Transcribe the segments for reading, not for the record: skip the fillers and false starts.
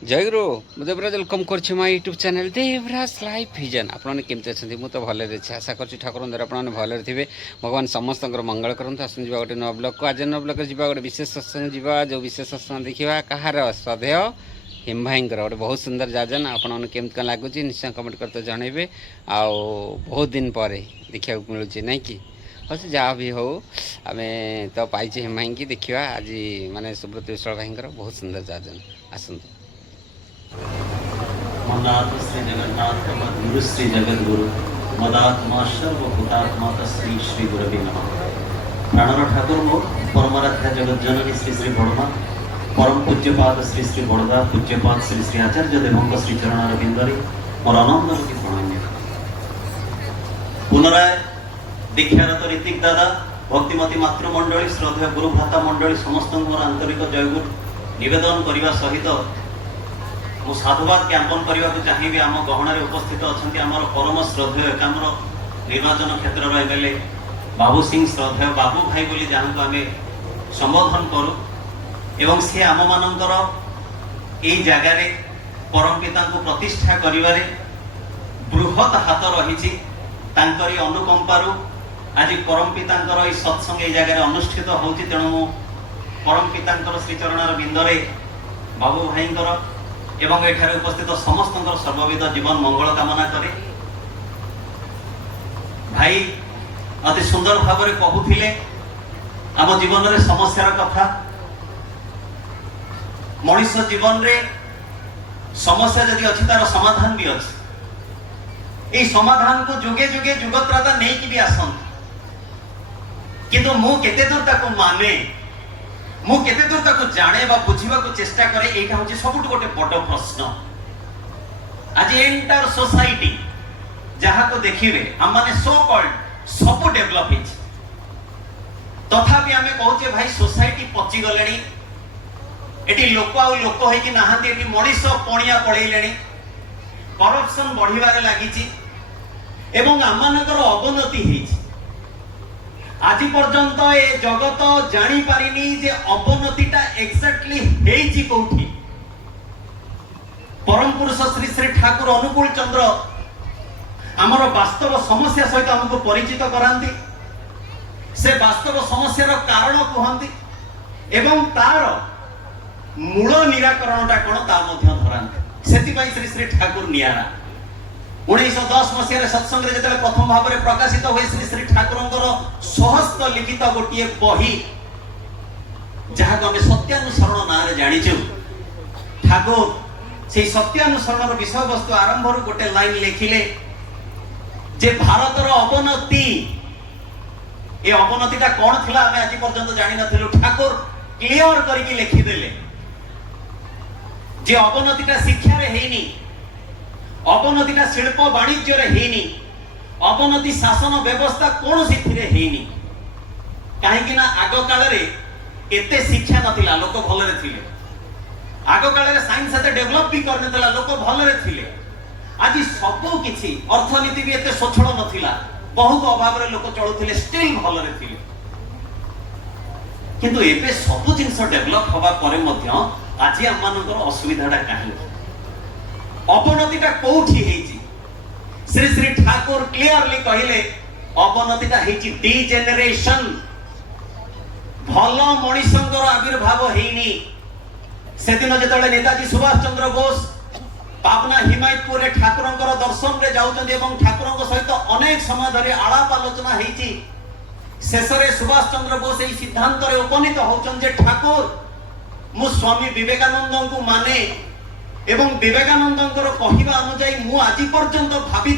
जय गुरु ମୁଁ ଦେବରାଜ ୱେଲକମ୍ କରୁଛି ମୋ YouTube channel Devraj life vision. ଆପଣମାନେ କେମିତି ଅଛନ୍ତି? ମୁଁ ତ ଭଲରେ ଅଛି, ଆଶା କରୁଛି ଠାକୁରଙ୍କ ଦ୍ୱାରା ଆପଣମାନେ ଭଲରେ ଥିବେ। ଭଗବାନ ସମସ୍ତଙ୍କର ମଙ୍ଗଳ କରନ୍ତୁ। ଆସନ୍ତୁ ଯିବା ଗୋଟେ ନୂଆ ବ୍ଲଗ୍କୁ। ଆଜି ନୂଆ ବ୍ଲଗ୍ରେ ଯିବା ଗୋଟେ ବିଶେଷ ସତ୍ସଙ୍ଗ ଯିବା, ଯେଉଁ ବିଶେଷ ସତ୍ସଙ୍ଗ ଦେଖିବା କାହାର ଶ୍ରଦ୍ଧେୟ ହିମ ଭାଇଙ୍କର ଗୋଟେ ବହୁତ ସୁନ୍ଦର ଯାଜନ। ଆପଣମାନେ କେମିତି କ'ଣ ଲାଗୁଛି ନିଶ୍ଚୟ କମେଣ୍ଟ କରିତେ ଜଣାଇବେ। ଆଉ ବହୁତ ଦିନ ପରେ ଦେଖିବାକୁ ମିଳୁଛି ନାଇଁ କି? ହଉ ସେ ଯାହା ବି ହଉ, ଆମେ ତ ପାଇଛେ ହିମ ଭାଇଙ୍କି ଦେଖିବା ଆଜି, ମାନେ ସୁବ୍ରତ ବିଶ୍ୱାଳ ଭାଇଙ୍କର ବହୁତ ସୁନ୍ଦର ଯାଜନ। ଆସନ୍ତୁ। मन्नाथ श्री जगन्नाथ मद्गुरु श्री जगद्गुरु मदात्मा सर्वभूतात्मा श्री श्री गुरवे नमः। प्राणर ठाकुर मो परमराध्या जगत जननी श्री श्री बड़मा परम पूज्यपाद श्री श्री बड़दा पूज्यपाद श्री श्री आचार्य देवंग श्री चरण अरविंदरे मोर आनंद रूपी प्रणम्य। पुनराय दीक्षारत ऋतिक दादा भक्तिमती मातृमंडली श्रद्धेय गुरु भ्राता मंडली समस्त मोर आंतरिक जयगुरु निवेदन करने सहित मु साधुवाद ज्ञापन करने को चाहिए। आम गहणार उपस्थित अच्छा आम परम श्रद्धेय एकाम्र निर्वाचन क्षेत्र एमएलए बाबू सिंह श्रद्धेय बाबू भाई बोली जहाँ को आम संबोधन करूँ एवं सी आम मानकर यही जगार परम पिता को प्रतिष्ठा करिवारे बृहत हाथ रही अनुकंपारू आज परम पिता सत्संग ये जगह अनुष्ठित होती। तेणु परम पिता श्रीचरण बिंदरे बाबू भाई एवं एठारे उपस्थित समस्त सर्वविध जीवन मंगल कामना करे। भाई अति सुंदर भाव में कहूथिले आम जीवन रे समस्यार कथा। मनुष्य जीवन रे समस्या जदि अच्छी तार समाधान भी अच्छी। ये समाधान को जुगे जुगे जुगत्राता नहीं कि भी आसंत, किंतु मु केते दूर ताको माने, मु केते दूर ताको जाने बा बुझिबा को चेष्टा करे, एटा होची सबुठ गोटे बड़ प्रश्न। आज एंटायर सोसाइटी जहाँ को देखिबे हम माने सो कॉल्ड सब डेवलप हिच, तथापि आमे कहूचे भाई सोसाइटी पची गलेनी। एटी लोक आ लोक होई कि नाहांती, एटी मनीष पणिया पळैलेनी, करप्शन बढ़िबारे लागिची एवं आमानकर अवनति हिच। आज पर्यंत ए जगत जानी पारिनी जे अवनतिटा एक्जेक्टली हेइची कोठी। परम पुरुष श्री श्री ठाकुर अनुकूल चंद्र आमर वास्तव समस्या सहित हमको परिचित करांती, से वास्तव समस्यार कारण कहंती एवं तार मूल निराकरणटा कोन ता मध्य धरांती। सेति पई श्री श्री ठाकुर नियारा 1910 मसीह सत्संग रे जतले प्रथम भाव में प्रकाशित हुए श्री श्री ठाकुरंकर सहस्त्र लिखित गोटे बही जहाँ को आम सत्यानुसरण ना रे जानिचु। ठाकुर से सत्यानुसरण विषय वस्तु आरंभ रु गोटे लाइन लिखिले जे भारतर अवनति, ए अवनतिटा कौन थिला आमे आज पर्यंत जानि नथिलु। ठाकुर क्लियर करके लिखिदेले जे अवनतिटा शिक्षा रे हेनी, अवनतिटा शिल्प वाणिज्य रे हेनी, अवनति शासन व्यवस्था कौन से हेनी। कहीं ना आग काल रे एते शिक्षा नथिला, लोक भलरे थिले। आग काल रे साइंस एते डेवलप भी करनेतला, लोक भलरे थिले। आज सब किछि अर्थनीति भी एते सछळ नथिला, बहुत अभाव रे लोक चलुथिले, स्टिल भलरे थिले। किंतु एबे सब जिंस डेवलप होबा परे मध्य आज हम मानकर असुविधाटा काहे, अवनतिटा कोठी हेची। श्री श्री ठाकुर क्लियरली कहिले अवनतिटा हेची डिजेनरेशन। भल मनीषंकर आविर्भाव हेनी। सेदिन जेतले नेताजी सुभाष चंद्र बोस पाबना हिमायतपुर रे ठाकुरंकर दर्शन रे जाउचंदी एवं ठाकुरंक सहित अनेक समय धरि आलाप आलोचना हेची। शेषरे सुभाष चंद्र बोस एई सिद्धांत रे उपनीत होचन जे ठाकुर मु स्वामी विवेकानंद को माने एवं विवेकानंदंकर कहिबा अनुसार मु आज पर्यंत भाभी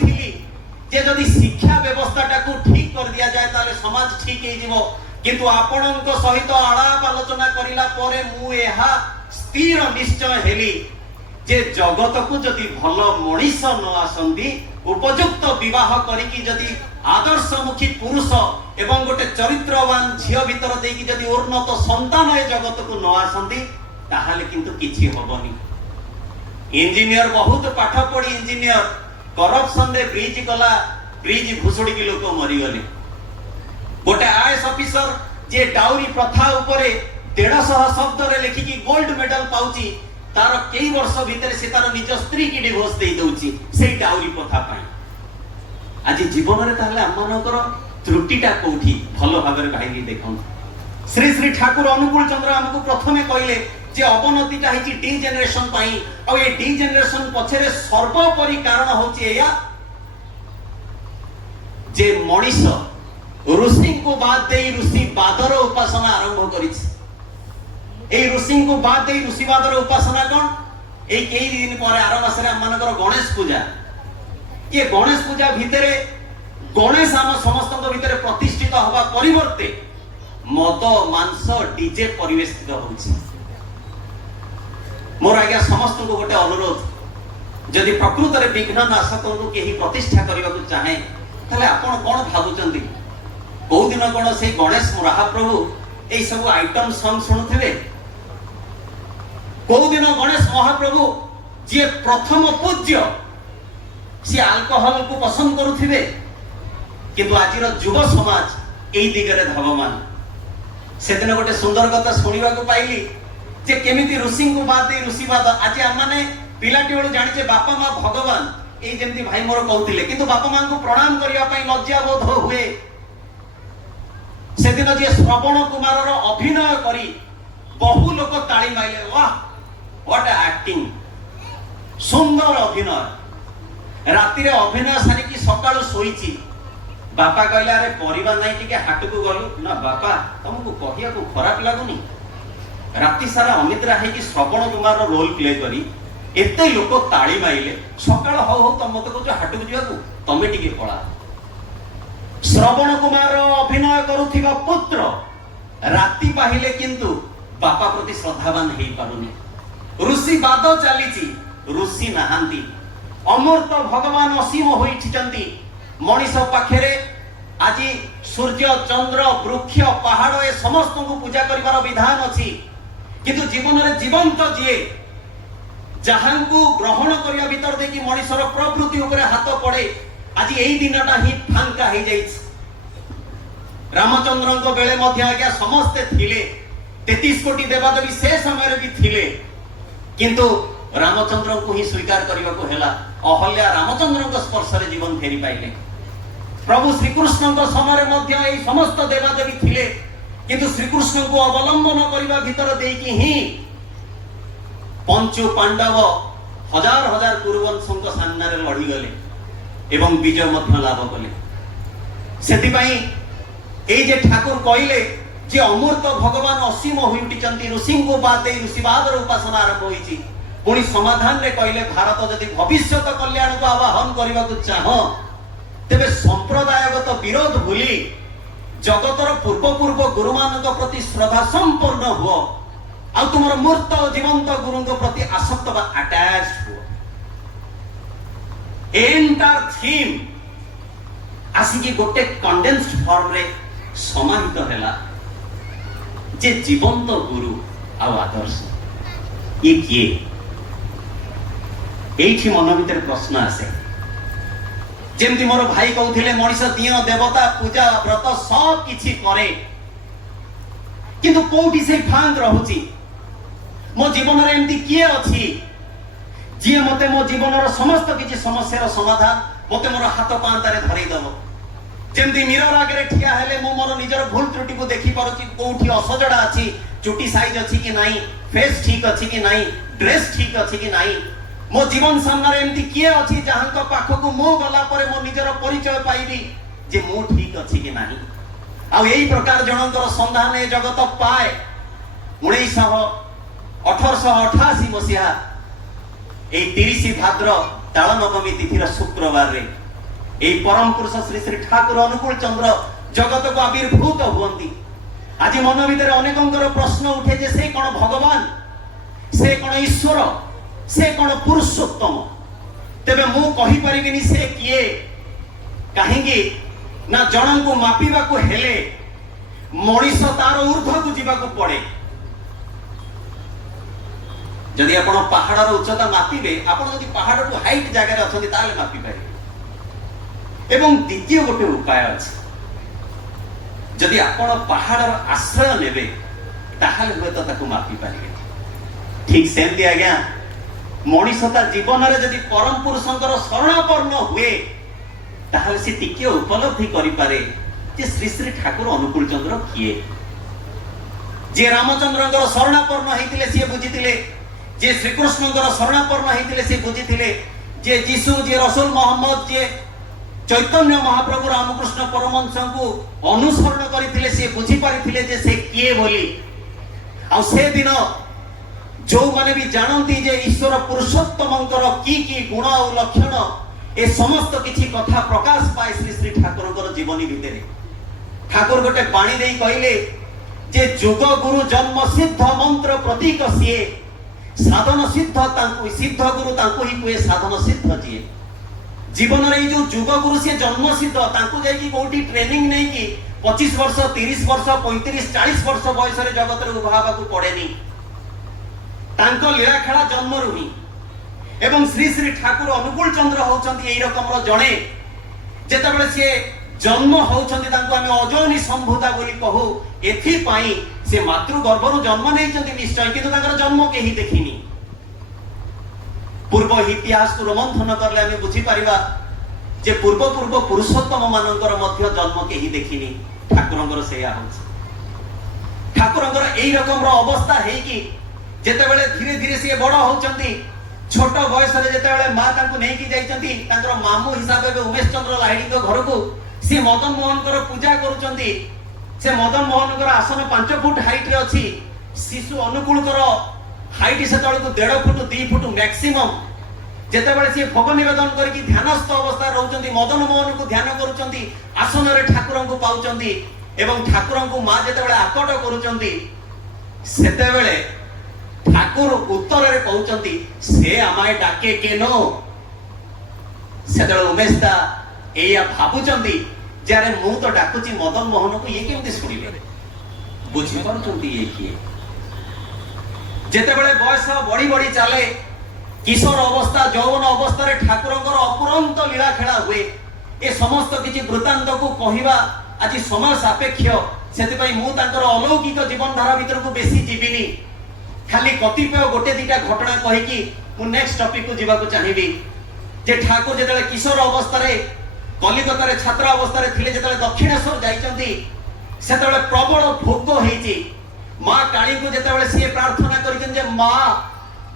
जे जदि शिक्षा व्यवस्था को ठीक कर दिया जाए ताले समाज ठीक हे जिवो। किंतु आपणक सहित आलाप आलोचना करिला परे मु एहा स्थिर निश्चय हेली जे जगत को जदि भल मनीष न आसंती, उपयुक्त विवाह करिकी जदि आदर्शमुखी पुरुष एवं गोटे चरित्रवान झियो भीतर देकी जदि उन्नत संतान ए जगत को न आसंती ताहाले किंतु किछि होबनी। इंजीनियर बहुत पाठ पढ़ी इंजीनियर करप्शन रे ब्रिज कला, ब्रिज भुसुड़ी की लोक मरी गले। गोटे आईएएस ऑफिसर जे डाउरी प्रथा उपरे 150 शब्द रे लिखिकी गोल्ड मेडल पाउची, तार कई वर्ष भितर से तार निज स्त्री की डिवोर्स दे दउची सेई डाउरी प्रथा पाई। आज जीवन रे ताहले हमनकर त्रुटिटा कोठी भलो भाबरे भाई देखौं। श्री श्री ठाकुर अनुकूल चंद्र हमको प्रथमे कहले जे अवनतिटा हिची डी जनरेशन पाई और ये डी जनरेशन पछरे सर्वोपरि कारण होची या जे मनीष ऋषि को बाद दे ऋषि बादर उपासना आरंभ करिछि। ए ऋषि को बाद दे ऋषि बादर उपासना कोन ए कई दिन पर आर मासरे हमनकर गणेश पूजा। ये गणेश पूजा भितरे गणेश आम समस्त भितरे प्रतिष्ठित हवा परिवर्ते मद मांस डीजे परिवेशित होछि। मोर आज्ञा समस्त को गोटे अनुरोध जदि प्रकृत रे विघ्न नाशक को केही प्रतिष्ठा करबा को चाहे ताले आपण कोन भाबुचंदी को दिन कोन से गणेश महाप्रभु ए सब आइटम सॉन्ग सुनुथिबे। को दिन गणेश महाप्रभु जे प्रथम पूज्य से अल्कोहल को पसंद करुथिबे किंतु आजिर युव समाज एई दिगरे धवमान। से दिन गोटे सुंदर कथा सुनिबा को पाइली जे केमिति ऋषि को बाद दे ऋषि बाद आज हम माने पिलाटी बेलू जानि जे बापा मां भगवान ए जेमति भाई मोर कहउतिले किंतु बापा मां को प्रणाम करिया पई लज्जा बोध हुए। से दिन जे श्रवण कुमार रो अभिनय करी बहु लोक ताली माइले वाह व्हाट एक्टिंग सुंदर अभिनय। राति रे अभिनय सारी की सकाळ सोईची बापा कहला रे परिवार नाही टिके हाट को गलु ना बापा तुमको कहिया को खराब लागुनी। राति सारा अनिद्रा है कि श्रवण कुमार रो रोल प्ले करी एते लोक ताली माइले सकाळ हो हो तुम मते को हाट को जिया को तमे टिके पळा। श्रवण कुमार अभिनय करुथिबा पुत्र राति पाहिले किंतु बापा प्रति श्रद्धावान हेई पारुनी। ऋषि बाद चालीची ऋषि नाहांती अमृत भगवान असीम होइछिचंती मनीष पाखेरे आज सूर्य चंद्र वृक्ष पहाड़ ए समस्त को पूजा करिवार विधान अछि किंतु जीवन रे जीवंत जिए जहां को ग्रहण करिया भीतर देखि मनीषर प्रवृत्ति ऊपर हाथ पड़े आज एई दिनटा ही फांका हे जाइछ। रामचंद्र को बेले मध्य आज्ञा समस्त थिले 33 कोटी देवादेवी से समय रे भी थिले किंतु रामचंद्र को ही स्वीकार करबा को हेला। अहल्या रामचंद्र को स्पर्श रे जीवन फेरी पाइले। प्रभु श्री कृष्ण को समय मध्य ए समस्त देवादेवी थिले किंतु श्री कृष्ण को अवलंबन करबा भीतर देकी ही पंचु पांडव हजार हजार कुरुवंशों को सामने रे लड़ी गले एवं विजय मध्य लाभ कले। सेति पई ए जे ठाकुर कहिले जे अमृत भगवान असीम होई उठिचंती ऋषि को बाद ए ऋषिवादर उपासना आरंभ होईची। पुणी समाधान रे कहिले भारत जदि भविष्यत कल्याण को आवाहन करबा को चाहो तेबे संप्रदायगत विरोध भूली जगतर पूर्व पूर्व गुरु मानक प्रति श्रद्धा संपन्न हुओ आ तुमर मूर्त जीवंत गुरु को प्रति आसक्त बा अटैच्ड हुओ। एंटायर थीम आसिकी गोटे कंडेंस्ड फॉर्म रे समाहित हैला जे जीवंत गुरु आ आदर्श ये किए एठी मन भीतर प्रश्न आसे जेमती मोर भाई कहउथिले मनीष दियो देवता पूजा व्रत सब किछि करे किंतु कोठी से फांक रहउची मो जीवन रे एमती किए अछि जे मते मो जीवन रो समस्त किछि समस्या रो समाधान मते मोर हाथ पांतारे धरै दबो। जेमती मिरर आगे ठिया हेले मो मोर निजर भूल त्रुटि को देखि पारुची कोठी असजडा अछि चुटी साइज अछि कि नाही फेस ठीक अछि कि नाही ड्रेस ठीक अछि कि नाही मो जीवन सामने एमती किए अछि जहां को पाखो को मो गला परे मो निजर परिचय पाइबी जे मो ठीक अछि कि नाही। आ एई प्रकार जनंतर संधान ए जगत पाए 1888 मसिहा ए 30 भाद्र ताळ नवमी तिथिर शुक्रवार रे ए परम पुरुष श्री श्री ठाकुर अनुकूल चंद्र जगत को आविर्भूत हुअंती। आज मन भीतर अनेकंकर प्रश्न उठे जे से कोन भगवान से कोन ईश्वर से कोन पुरुषोत्तम तेबे मु कहि परिबिनी से किए काहेकि ना जणन को मापिबा को हेले मनीष तार ऊर्ध्व को जीवा को पड़े। जदि आपण पहाड़ रो उच्चता मापिबे आपण जदि पहाड़ को हाइट जगह रे अछंती ताले मापि पारे। एवं द्वितीय गोटे उपाय अछि जदि आपण पहाड़ रो आश्रय नेबे ताहाले होय त ताको मापि पारिबे। ठीक सेमती आज्ञा मनीषता जीवन रे जदि परम पुरुषंकर शरणापन्न हुए ताहले से टिके उपलब्धि करि पारे जे श्री श्री ठाकुर अनुकूल चंद्र किए जे रामचंद्रंकर शरणापन्न हेतिले से बुझितिले जे श्री कृष्णंकर शरणापन्न हेतिले से बुझितिले जे जीसु जे रसूल मोहम्मद जे चैतन्य महाप्रभु रामकृष्ण परमहंस को अनुसरण करथिले से बुझी पारिथिले जे से किए बोली आ से दिन जो माने भी जानती जे ईश्वर पुरुषोत्तमंकर की गुण और लक्षण ए समस्त किछि कथा प्रकाश पाए श्री श्री ठाकुरंकर जीवनी भितरे ठाकुर गोटे बाणी देई कहिले जे जुग गुरु जन्म सिद्ध मंत्र प्रतीक सिए साधन सिद्ध तांकु सिद्ध गुरु तांकु ही कुए साधन सिद्ध जिए जीवन रे जो जुग गुरु से जन्म सिद्ध तांकु जाई कि कोठी ट्रेनिंग नै कि 25 वर्ष 30 वर्ष 35 40 वर्ष बयस रे जगत रे उभाबा को पड़ेनी तांको लीला खेला जन्म रुही एवं श्री श्री ठाकुर अनुकूल चंद्र होचंती एई रकम रो जणे जेतेबेले से जन्म होचंती तांको आमे अजनी संभूता बोली कहू एथि पाई से मातृ गर्भरु जन्म नैचंती निश्चय किंतु तांकर जन्म केही देखिनी पूर्व इतिहास को रोमंथन करले आमे बुझी परिबा जे पूर्व पूर्व पुरुषोत्तम मानकर मध्य जन्म केही देखिनी ठाकुरंकर सेया होछ ठाकुरंकर एई रकम रो अवस्था हेई कि जेतेबेले धीरे धीरे से बड़ होचंती छोट बयस रे जेतेबेले मां तांको नै कि जाइचंती तांकर मामू हिसाब बे उमेश चंद्र लाहिड़ी को घर को से मदन मोहन कर पूजा करूचंती से मदन मोहन कर आसन 5 फुट हाइट रे अछि शिशु अनुकूल कर हाइट से तळ को 1.5 फुट 2 फुट मैक्सिमम जेतेबेले से भोग निवेदन करके ध्यानस्थ अवस्था रहउचंती मदन मोहन को ध्यान करूचंती आसन रे ठाकुरन को पाउचंती एवं ठाकुरन को मां जेतेबेले आकट करूचंती सेतेबेले ठाकुर उत्तर रे कहउचंती से आमाय डाके केनो सेतेबेले उमेशदा एया भाबुचंती जारे मु तो डाकुची मदन मोहन को ये केमते सुनिले बुझी पारुचंती ये किए जेतेबेले बयस बड़ी बड़ी चाले किशोर अवस्था यौवन अवस्था रे ठाकुरंकर अपुरंत लीला खेला हुए ए समस्त किछि वृत्तांत को कहिबा आज समय सापेक्ष सेति पई मु तांकर अलौकिक जीवन धारा भीतर को बेसी जीविनी खाली कतिपय गोटे दिटा घटना कहि कि मु नेक्स्ट टॉपिक को जीवा को चाहिबी जे ठाकुर जेतेबेले किशोर अवस्था रे कलिकता रे छात्र अवस्था रे थिले जेतेबेले दक्षिणेश्वर जाइचंती सेतेबेले प्रबल भोक हेची मां काली को जेतेबेले से प्रार्थना करिचन जे मां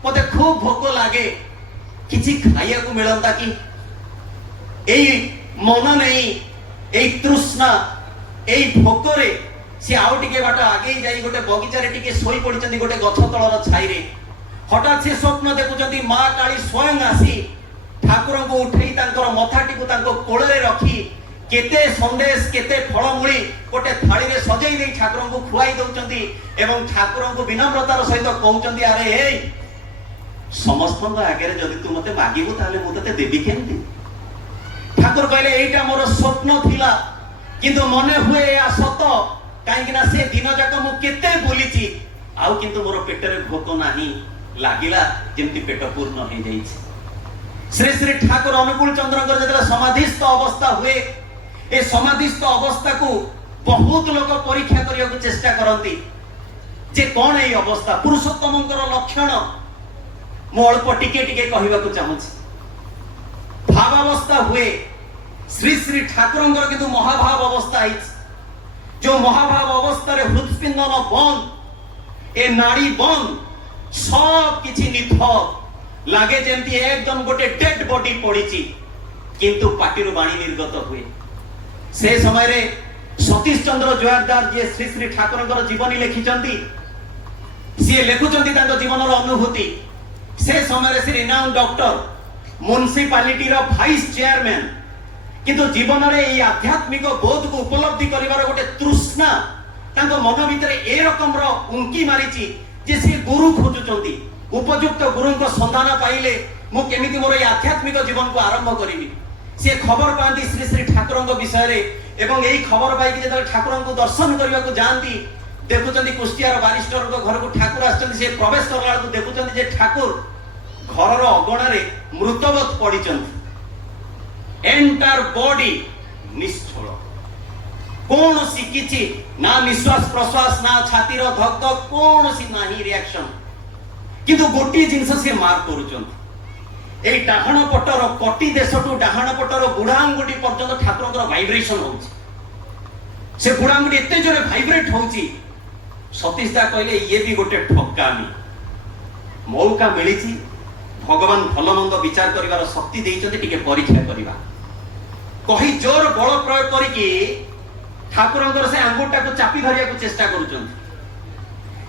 मते खूब भोक लागे किछि खाइया को मिलंता कि एई मन नै एई तृष्णा एई भोक रे से आउ टिके बाट आगे जाई गोटे बगीचा रे टिके सोई पडिचंती गोटे गछ तळर छाई रे हठात से स्वप्न देखुचंती मां काली स्वयं आसी ठाकुर को उठेई तांकर मथाटी को तांको कोळे रखी केते संदेश केते फळमूली गोटे थाली रे सजेई देई ठाकुर को खुआई दउचंती एवं ठाकुर को विनम्रतार सहित कहउचंती अरे हे समस्त आगे जदि तू मते मागिबो ताले मु तते देबी केमती ठाकुर कहले एटा मोर स्वप्न थिला किंतु मने हुए या सत काहेकि ना से दिन जाक मु केते बोलिची आउ किंतु मोर पेट रे भोक नाही लागिला जेमती पेट पूर्ण हे जाई श्री श्री ठाकुर अनुकूल चंद्रकर जेतला समाधिस्थ अवस्था हुए ए समाधिस्थ अवस्था को बहुत लोग परीक्षा करिया को चेष्टा करंती जे कोन ए अवस्था पुरुषोत्तमंकर लक्षण मो अल्प टिके टिके कहबा को चाहूची भाव अवस्था हुए श्री श्री ठाकुरंकर किंतु महाभाव अवस्था आई जो महाभाव अवस्था रे हृदस्पंदन बंद ए नाड़ी बंद सब किछि निथक लागे जेमती एकदम गोटे डेड बॉडी पड़ीची किंतु पाटिरु बाणी निर्गत हुए से समय रे सतीश चंद्र जोयारदार जे श्री श्री ठाकुरंकर जीवनी लिखिचंती से लेखुचंती तांको जीवनर अनुभूति से समय रे से रिनाउंड डॉक्टर म्युनिसिपालिटी रो वाइस चेयरमैन किंतु जीवन रे ए आध्यात्मिक बोध को उपलब्धि करिवार गोटे तृष्णा तांको मन भितर ए रकम रो उंकी मारिची जे से गुरु खोजुचंती उपयुक्त गुरु को संधान पाइले मु केमिति मोर ए आध्यात्मिक जीवन को आरंभ करिवि से खबर पांती श्री श्री ठाकुरंक विषय रे एवं एई खबर पाई कि जेतल ठाकुरंक दर्शन करिवा को जानती देखुचंती कुष्टियार बारिस्टर को घर को ठाकुर आछंती से प्रवेश करला को देखुचंती जे ठाकुर घर रो अगणा रे मृतवत पडिचंती एंटायर बॉडी निश्चल कौन सी किछि ना निश्वास प्रश्वास ना छाती रो धक धक कौन सी नाही रिएक्शन କିନ୍ତୁ ଗୋଟିଏ ଜିନିଷ ସେ ମାର୍କ କରୁଛନ୍ତି, ଏଇ ଡାହାଣ ପଟର କଟି ଦେଶଠୁ ଡାହାଣ ପଟର ବୁଢା ଆଙ୍ଗୁଠି ପର୍ଯ୍ୟନ୍ତ ଠାକୁରଙ୍କର ଭାଇବ୍ରେସନ ହଉଛି। ସେ ବୁଢା ଆଙ୍ଗୁଠି ଏତେ ଜୋରେ ଭାଇବ୍ରେଟ ହଉଛି, ସତୀଶ ଦା କହିଲେ ଇଏ ବି ଗୋଟେ ଠକାମି। ମୌକା ମିଳିଛି, ଭଗବାନ ଭଲ ମନ୍ଦ ବିଚାର କରିବାର ଶକ୍ତି ଦେଇଛନ୍ତି, ଟିକେ ପରୀକ୍ଷା କରିବା କହି ଜୋର ବଳ ପ୍ରୟୋଗ କରିକି ଠାକୁରଙ୍କର ସେ ଆଙ୍ଗୁଠିଟାକୁ ଚାପି ଧରିବାକୁ ଚେଷ୍ଟା କରୁଛନ୍ତି।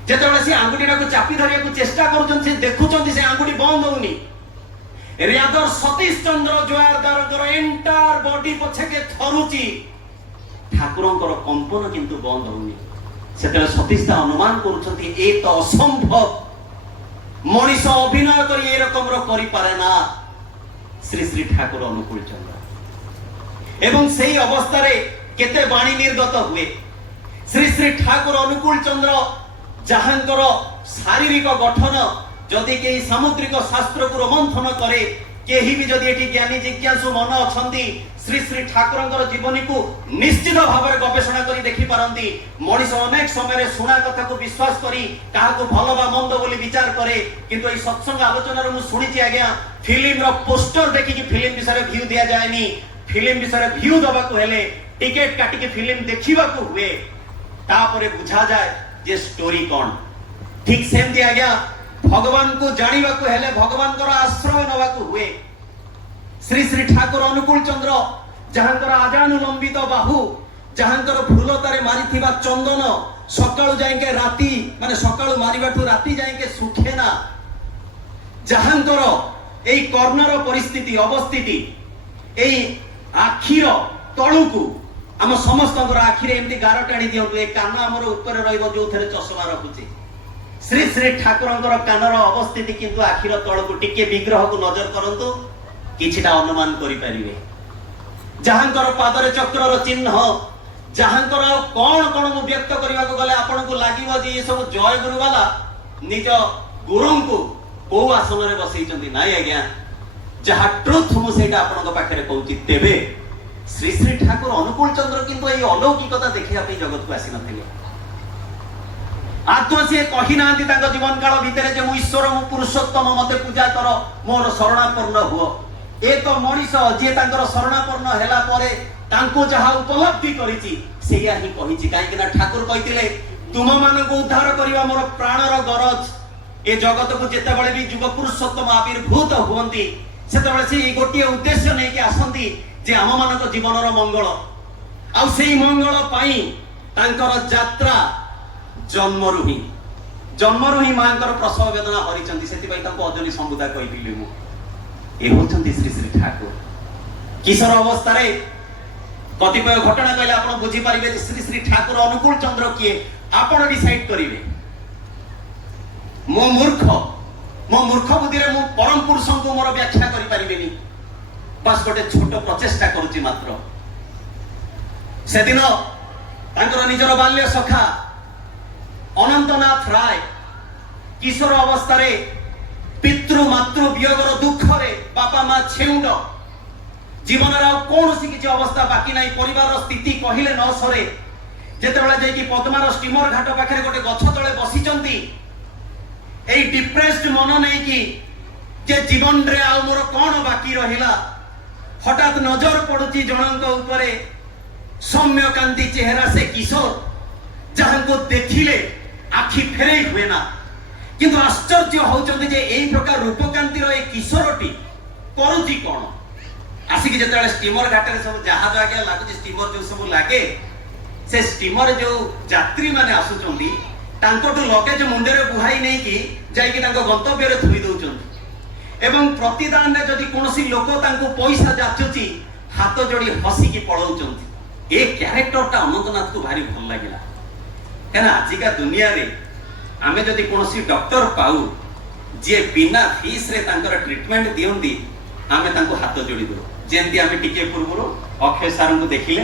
ଯେତେବେଳେ ସେ ଆଙ୍ଗୁଠିଟାକୁ ଚାପି ଧରିବାକୁ ଚେଷ୍ଟା କରୁଛନ୍ତି, ସେ ଦେଖୁଛନ୍ତି ସେ ଆଙ୍ଗୁଠି ବନ୍ଦ ହଉନି। ରାଦର ସତୀଶ ଚନ୍ଦ୍ର ଜୋୟାରଦାରଙ୍କର ଏଣ୍ଟାର ବଡି ପଛକେ ଥରୁଛି, ଠାକୁରଙ୍କର କମ୍ପନ କିନ୍ତୁ ବନ୍ଦ ହଉନି। ସେତେବେଳେ ସତୀଶ ଦା ଅନୁମାନ କରୁଛନ୍ତି ଏ ତ ଅସମ୍ଭବ, ମଣିଷ ଅଭିନୟ କରି ଏ ରକମର କରିପାରେ ନା ଶ୍ରୀ ଶ୍ରୀ ଠାକୁର ଅନୁକୂଳ ଚନ୍ଦ୍ର। ଏବଂ ସେଇ ଅବସ୍ଥାରେ କେତେ ବାଣୀ ନିର୍ଗତ ହୁଏ। ଶ୍ରୀ ଶ୍ରୀ ଠାକୁର ଅନୁକୂଳ ଚନ୍ଦ୍ର ଯାହାଙ୍କର ଶାରୀରିକ ଗଠନ ଯଦି କେହି ସାମୁଦ୍ରିକ ଶାସ୍ତ୍ରକୁ ରୋମନ୍ଥନ କରେ, କେହି ବି ଯଦି ଏଠି ଜ୍ଞାନୀ ଜିଜ୍ଞାସୁ ମନ ଅଛନ୍ତି, ଶ୍ରୀ ଶ୍ରୀ ଠାକୁରଙ୍କର ଜୀବନୀକୁ ନିଶ୍ଚିତ ଭାବରେ ଗବେଷଣା କରି ଦେଖି ପାରନ୍ତି। ମଣିଷ ଅନେକ ସମୟରେ ଶୁଣା କଥାକୁ ବିଶ୍ୱାସ କରି କାହାକୁ ଭଲ ବା ମନ୍ଦ ବୋଲି ବିଚାର କରେ, କିନ୍ତୁ ଏଇ ସତ୍ସଙ୍ଗ ଆଲୋଚନାରେ ମୁଁ ଶୁଣିଛି ଆଜ୍ଞା, ଫିଲ୍ମର ପୋଷ୍ଟର ଦେଖିକି ଫିଲ୍ମ ବିଷୟରେ ଭ୍ୟୁ ଦିଆଯାଏନି। ଫିଲ୍ମ ବିଷୟରେ ଭ୍ୟୁ ଦେବାକୁ ହେଲେ ଟିକେଟ କାଟିକି ଫିଲ୍ମ ଦେଖିବାକୁ ହୁଏ, ତାପରେ ବୁଝାଯାଏ ଯେ ଷ୍ଟୋରି କଣ। ଠିକ ସେମିତି ଆଜ୍ଞା ଭଗବାନଙ୍କୁ ଜାଣିବାକୁ ହେଲେ ଭଗବାନଙ୍କର ଆଶ୍ରୟ ନେବାକୁ ହୁଏ। ଶ୍ରୀ ଶ୍ରୀ ଠାକୁର ଅନୁକୂଳ ଚନ୍ଦ୍ର ଯାହାଙ୍କର ଆଜାନୁଲମ୍ବିତ ବାହୁ, ଯାହାଙ୍କର ଫୁଲତାରେ ମାରିଥିବା ଚନ୍ଦନ ସକାଳୁ ଯାଇକେ ରାତି, ମାନେ ସକାଳୁ ମାରିବାଠୁ ରାତି ଯାଇକେ ଶୁଖେ ନା, ଯାହାଙ୍କର ଏଇ କର୍ଣ୍ଣର ପରିସ୍ଥିତି ଅବସ୍ଥିତି, ଏଇ ଆଖିର ତଳୁକୁ ଆମ ସମସ୍ତଙ୍କର ଆଖିରେ ଏମିତି ଗାର ଟାଣି ଦିଅନ୍ତୁ, ଏ କାନ ଆମର ଉପରେ ରହିବ ଯୋଉଥିରେ ଚଷମା ରଖୁଛି। ଶ୍ରୀ ଶ୍ରୀ ଠାକୁରଙ୍କର କାନର ଅବସ୍ଥିତି କିନ୍ତୁ ଆଖିର ତଳକୁ, ଟିକେ ବିଗ୍ରହକୁ ନଜର କରନ୍ତୁ, କିଛିଟା ଅନୁମାନ କରିପାରିବେ। ଯାହାଙ୍କର ପାଦରେ ଚକ୍ରର ଚିହ୍ନ, ଯାହାଙ୍କର ଆଉ କଣ କଣ ମୁଁ ବ୍ୟକ୍ତ କରିବାକୁ ଗଲେ ଆପଣଙ୍କୁ ଲାଗିବ ଯେ ଏ ସବୁ ଜୟ ଗୁରୁ ବାଲା ନିଜ ଗୁରୁଙ୍କୁ କୋଉ ଆସନରେ ବସେଇଛନ୍ତି। ନାଇଁ ଆଜ୍ଞା, ଯାହା ଟ୍ରୁଥ ମୁଁ ସେଇଟା ଆପଣଙ୍କ ପାଖରେ କହୁଛି। ତେବେ ଶ୍ରୀ ଶ୍ରୀ ଠାକୁର ଅନୁକୂଳ ଚନ୍ଦ୍ର କିନ୍ତୁ ଏଇ ଅଲୌକିକତା ଦେଖିବା ପାଇଁ ଜଗତକୁ ଆସିନଥିଲେ। ଆଦୌ ସିଏ କହିନାହାନ୍ତି ତାଙ୍କ ଜୀବନ କାଳ ଭିତରେ ଯେ ମୁଁ ଈଶ୍ୱର, ମୁଁ ପୁରୁଷୋତ୍ତମ, ମତେ ପୂଜା କର, ମୋର ଶରଣାପନ୍ନ ହୁଅ। ଏକ ମଣିଷ ଯିଏ ତାଙ୍କର ଶରଣାପନ୍ନ ହେଲା ପରେ ତାଙ୍କୁ ଯାହା ଉପଲବ୍ଧି କରିଛି ସେଇଆ ହିଁ କହିଛି। କାହିଁକି ନା ଠାକୁର କହିଥିଲେ ତୁମମାନଙ୍କୁ ଉଦ୍ଧାର କରିବା ମୋର ପ୍ରାଣର ଗରଜ। ଏ ଜଗତକୁ ଯେତେବେଳେ ବି ଯୁଗ ପୁରୁଷୋତ୍ତମ ଆବିର୍ଭୂତ ହୁଅନ୍ତି, ସେତେବେଳେ ସେ ଗୋଟିଏ ଉଦ୍ଦେଶ୍ୟ ନେଇକି ଆସନ୍ତି ଯେ ଆମମାନଙ୍କ ଜୀବନର ମଙ୍ଗଳ। ଆଉ ସେଇ ମଙ୍ଗଳ ପାଇଁ ତାଙ୍କର ଯାତ୍ରା ଜନ୍ମରୁ ହିଁ ମାଙ୍କର ପ୍ରସବ ବେଦନା ହରିଛନ୍ତି। ସେଥିପାଇଁ ତାଙ୍କୁ ଅଜନି ସମ୍ବୁଧା କହିଥିଲି ମୁଁ। ଏ ହଉଛନ୍ତି ଶ୍ରୀ ଶ୍ରୀ ଠାକୁର। କିଶୋର ଅବସ୍ଥାରେ କତିପୟ ଘଟଣା କହିଲେ ଆପଣ ବୁଝିପାରିବେ ଯେ ଶ୍ରୀ ଶ୍ରୀ ଠାକୁର ଅନୁକୂଳ ଚନ୍ଦ୍ର କିଏ ଆପଣ ଡିସାଇଡ କରିବେ। ମୋ ମୂର୍ଖ ବୁଦ୍ଧିରେ ମୁଁ ପରମ ପୁରୁଷଙ୍କୁ ମୋର ବ୍ୟାଖ୍ୟା କରିପାରିବିନି। ବାସ୍ ଗୋଟେ ଛୋଟ ପ୍ରଚେଷ୍ଟା କରୁଛି ମାତ୍ର। ସେଦିନ ତାଙ୍କର ନିଜର ବାଲ୍ୟ ସଖା ଅନନ୍ତନାଥ ରାୟ କିଶୋର ଅବସ୍ଥାରେ ପିତୃ ମାତୃ ବିୟୋଗର ଦୁଃଖରେ ବାପା ମା ଛେଉଣ୍ଡ, ଜୀବନରେ ଆଉ କୌଣସି କିଛି ଅବସ୍ଥା ବାକି ନାହିଁ, ପରିବାରର ସ୍ଥିତି କହିଲେ ନ ସରେ। ଯେତେବେଳେ ଯାଇକି ପଦ୍ମାର ଷ୍ଟିମର ଘାଟ ପାଖରେ ଗୋଟେ ଗଛ ତଳେ ବସିଛନ୍ତି, ଏଇ ଡିପ୍ରେସଡ ମନ ନେଇକି ଯେ ଜୀବନରେ ଆଉ ମୋର କଣ ବାକି ରହିଲା, ହଠାତ୍ ନଜର ପଡୁଛି ଜଣଙ୍କ ଉପରେ, ସୌମ୍ୟକାନ୍ତି ଚେହେରା ସେ କିଶୋର, ଯାହାଙ୍କୁ ଦେଖିଲେ ଆଖି ଫେରେଇ ହୁଏ ନା। କିନ୍ତୁ ଆଶ୍ଚର୍ଯ୍ୟ ହଉଛନ୍ତି ଯେ ଏଇ ପ୍ରକାର ରୂପକାନ୍ତିର ଏ କିଶୋରଟି କରୁଛି କଣ। ଆସିକି ଯେତେବେଳେ ଷ୍ଟିମର ଘାଟରେ ସବୁ ଜାହାଜ ଆଜ୍ଞା ଲାଗୁଛି, ଷ୍ଟିମର ଯୋଉ ସବୁ ଲାଗେ, ସେ ଷ୍ଟିମର ଯୋଉ ଯାତ୍ରୀ ମାନେ ଆସୁଛନ୍ତି ତାଙ୍କଠୁ ଲଗେଜ ମୁଣ୍ଡରେ ବୁହାଇ ନେଇକି ଯାଇକି ତାଙ୍କ ଗନ୍ତବ୍ୟରେ ଥୋଇ ଦଉଛନ୍ତି। ଏବଂ ପ୍ରତିଦାନରେ ଯଦି କୌଣସି ଲୋକ ତାଙ୍କୁ ପଇସା ଯାଚୁଛି, ହାତ ଯୋଡି ହସିକି ପଳଉଛନ୍ତି। ଏ କ୍ୟାରେକ୍ଟରଟା ଅନନ୍ତନାଥକୁ ଭାରି ଭଲ ଲାଗିଲା। କାହିଁକିନା ଆଜିକା ଦୁନିଆରେ ଆମେ ଯଦି କୌଣସି ଡକ୍ଟର ପାଉ ଯିଏ ବିନା ଫିସ୍ରେ ତାଙ୍କର ଟ୍ରିଟମେଣ୍ଟ ଦିଅନ୍ତି, ଆମେ ତାଙ୍କୁ ହାତ ଯୋଡ଼ି ଦେଉ। ଯେମିତି ଆମେ ଟିକେ ପୂର୍ବରୁ ଅକ୍ଷୟ ସାରଙ୍କୁ ଦେଖିଲେ,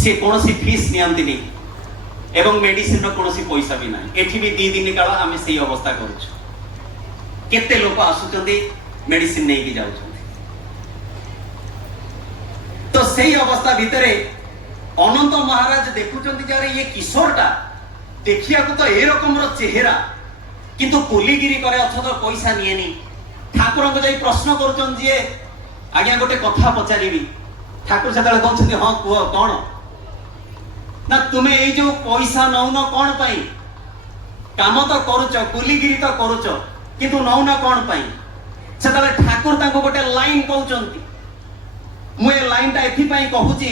ସେ କୌଣସି ଫିସ୍ ନିଅନ୍ତିନି ଏବଂ ମେଡିସିନର କୌଣସି ପଇସା ବି ନାହିଁ। ଏଠି ବି 2 ଦିନ କାଳ ଆମେ ସେଇ ଅବସ୍ଥା କରୁଛୁ। କେତେ ଲୋକ ଆସୁଛନ୍ତି, ମେଡିସିନ ନେଇକି ଯାଉଛନ୍ତି। ତ ସେଇ ଅବସ୍ଥା ଭିତରେ ଅନନ୍ତ ମହାରାଜ ଦେଖୁଛନ୍ତି ଯେ ଇଏ କିଶୋରଟା ଦେଖିବାକୁ ତ ଏ ରକମର ଚେହେରା, କିନ୍ତୁ କୁଲିଗିରି କରେ ଅଥଚ ପଇସା ନିଏନି। ଠାକୁରଙ୍କୁ ଯାଇ ପ୍ରଶ୍ନ କରୁଛନ୍ତି ଯେ ଆଜ୍ଞା ଗୋଟେ କଥା ପଚାରିବି। ଠାକୁର ସେତେବେଳେ କହୁଛନ୍ତି ହଁ କୁହ କଣ? ନା ତୁମେ ଏଇ ଯୋଉ ପଇସା ନଉନ କଣ ପାଇଁ? କାମ ତ କରୁଛ, କୁଲିଗିରି ତ କରୁଛ, କିନ୍ତୁ ନଉନ କଣ ପାଇଁ? ସେତେବେଳେ ଠାକୁର ତାଙ୍କୁ ଗୋଟେ ଲାଇନ କହୁଛନ୍ତି। ମୁଁ ଏ ଲାଇନଟା ଏଥିପାଇଁ କହୁଛି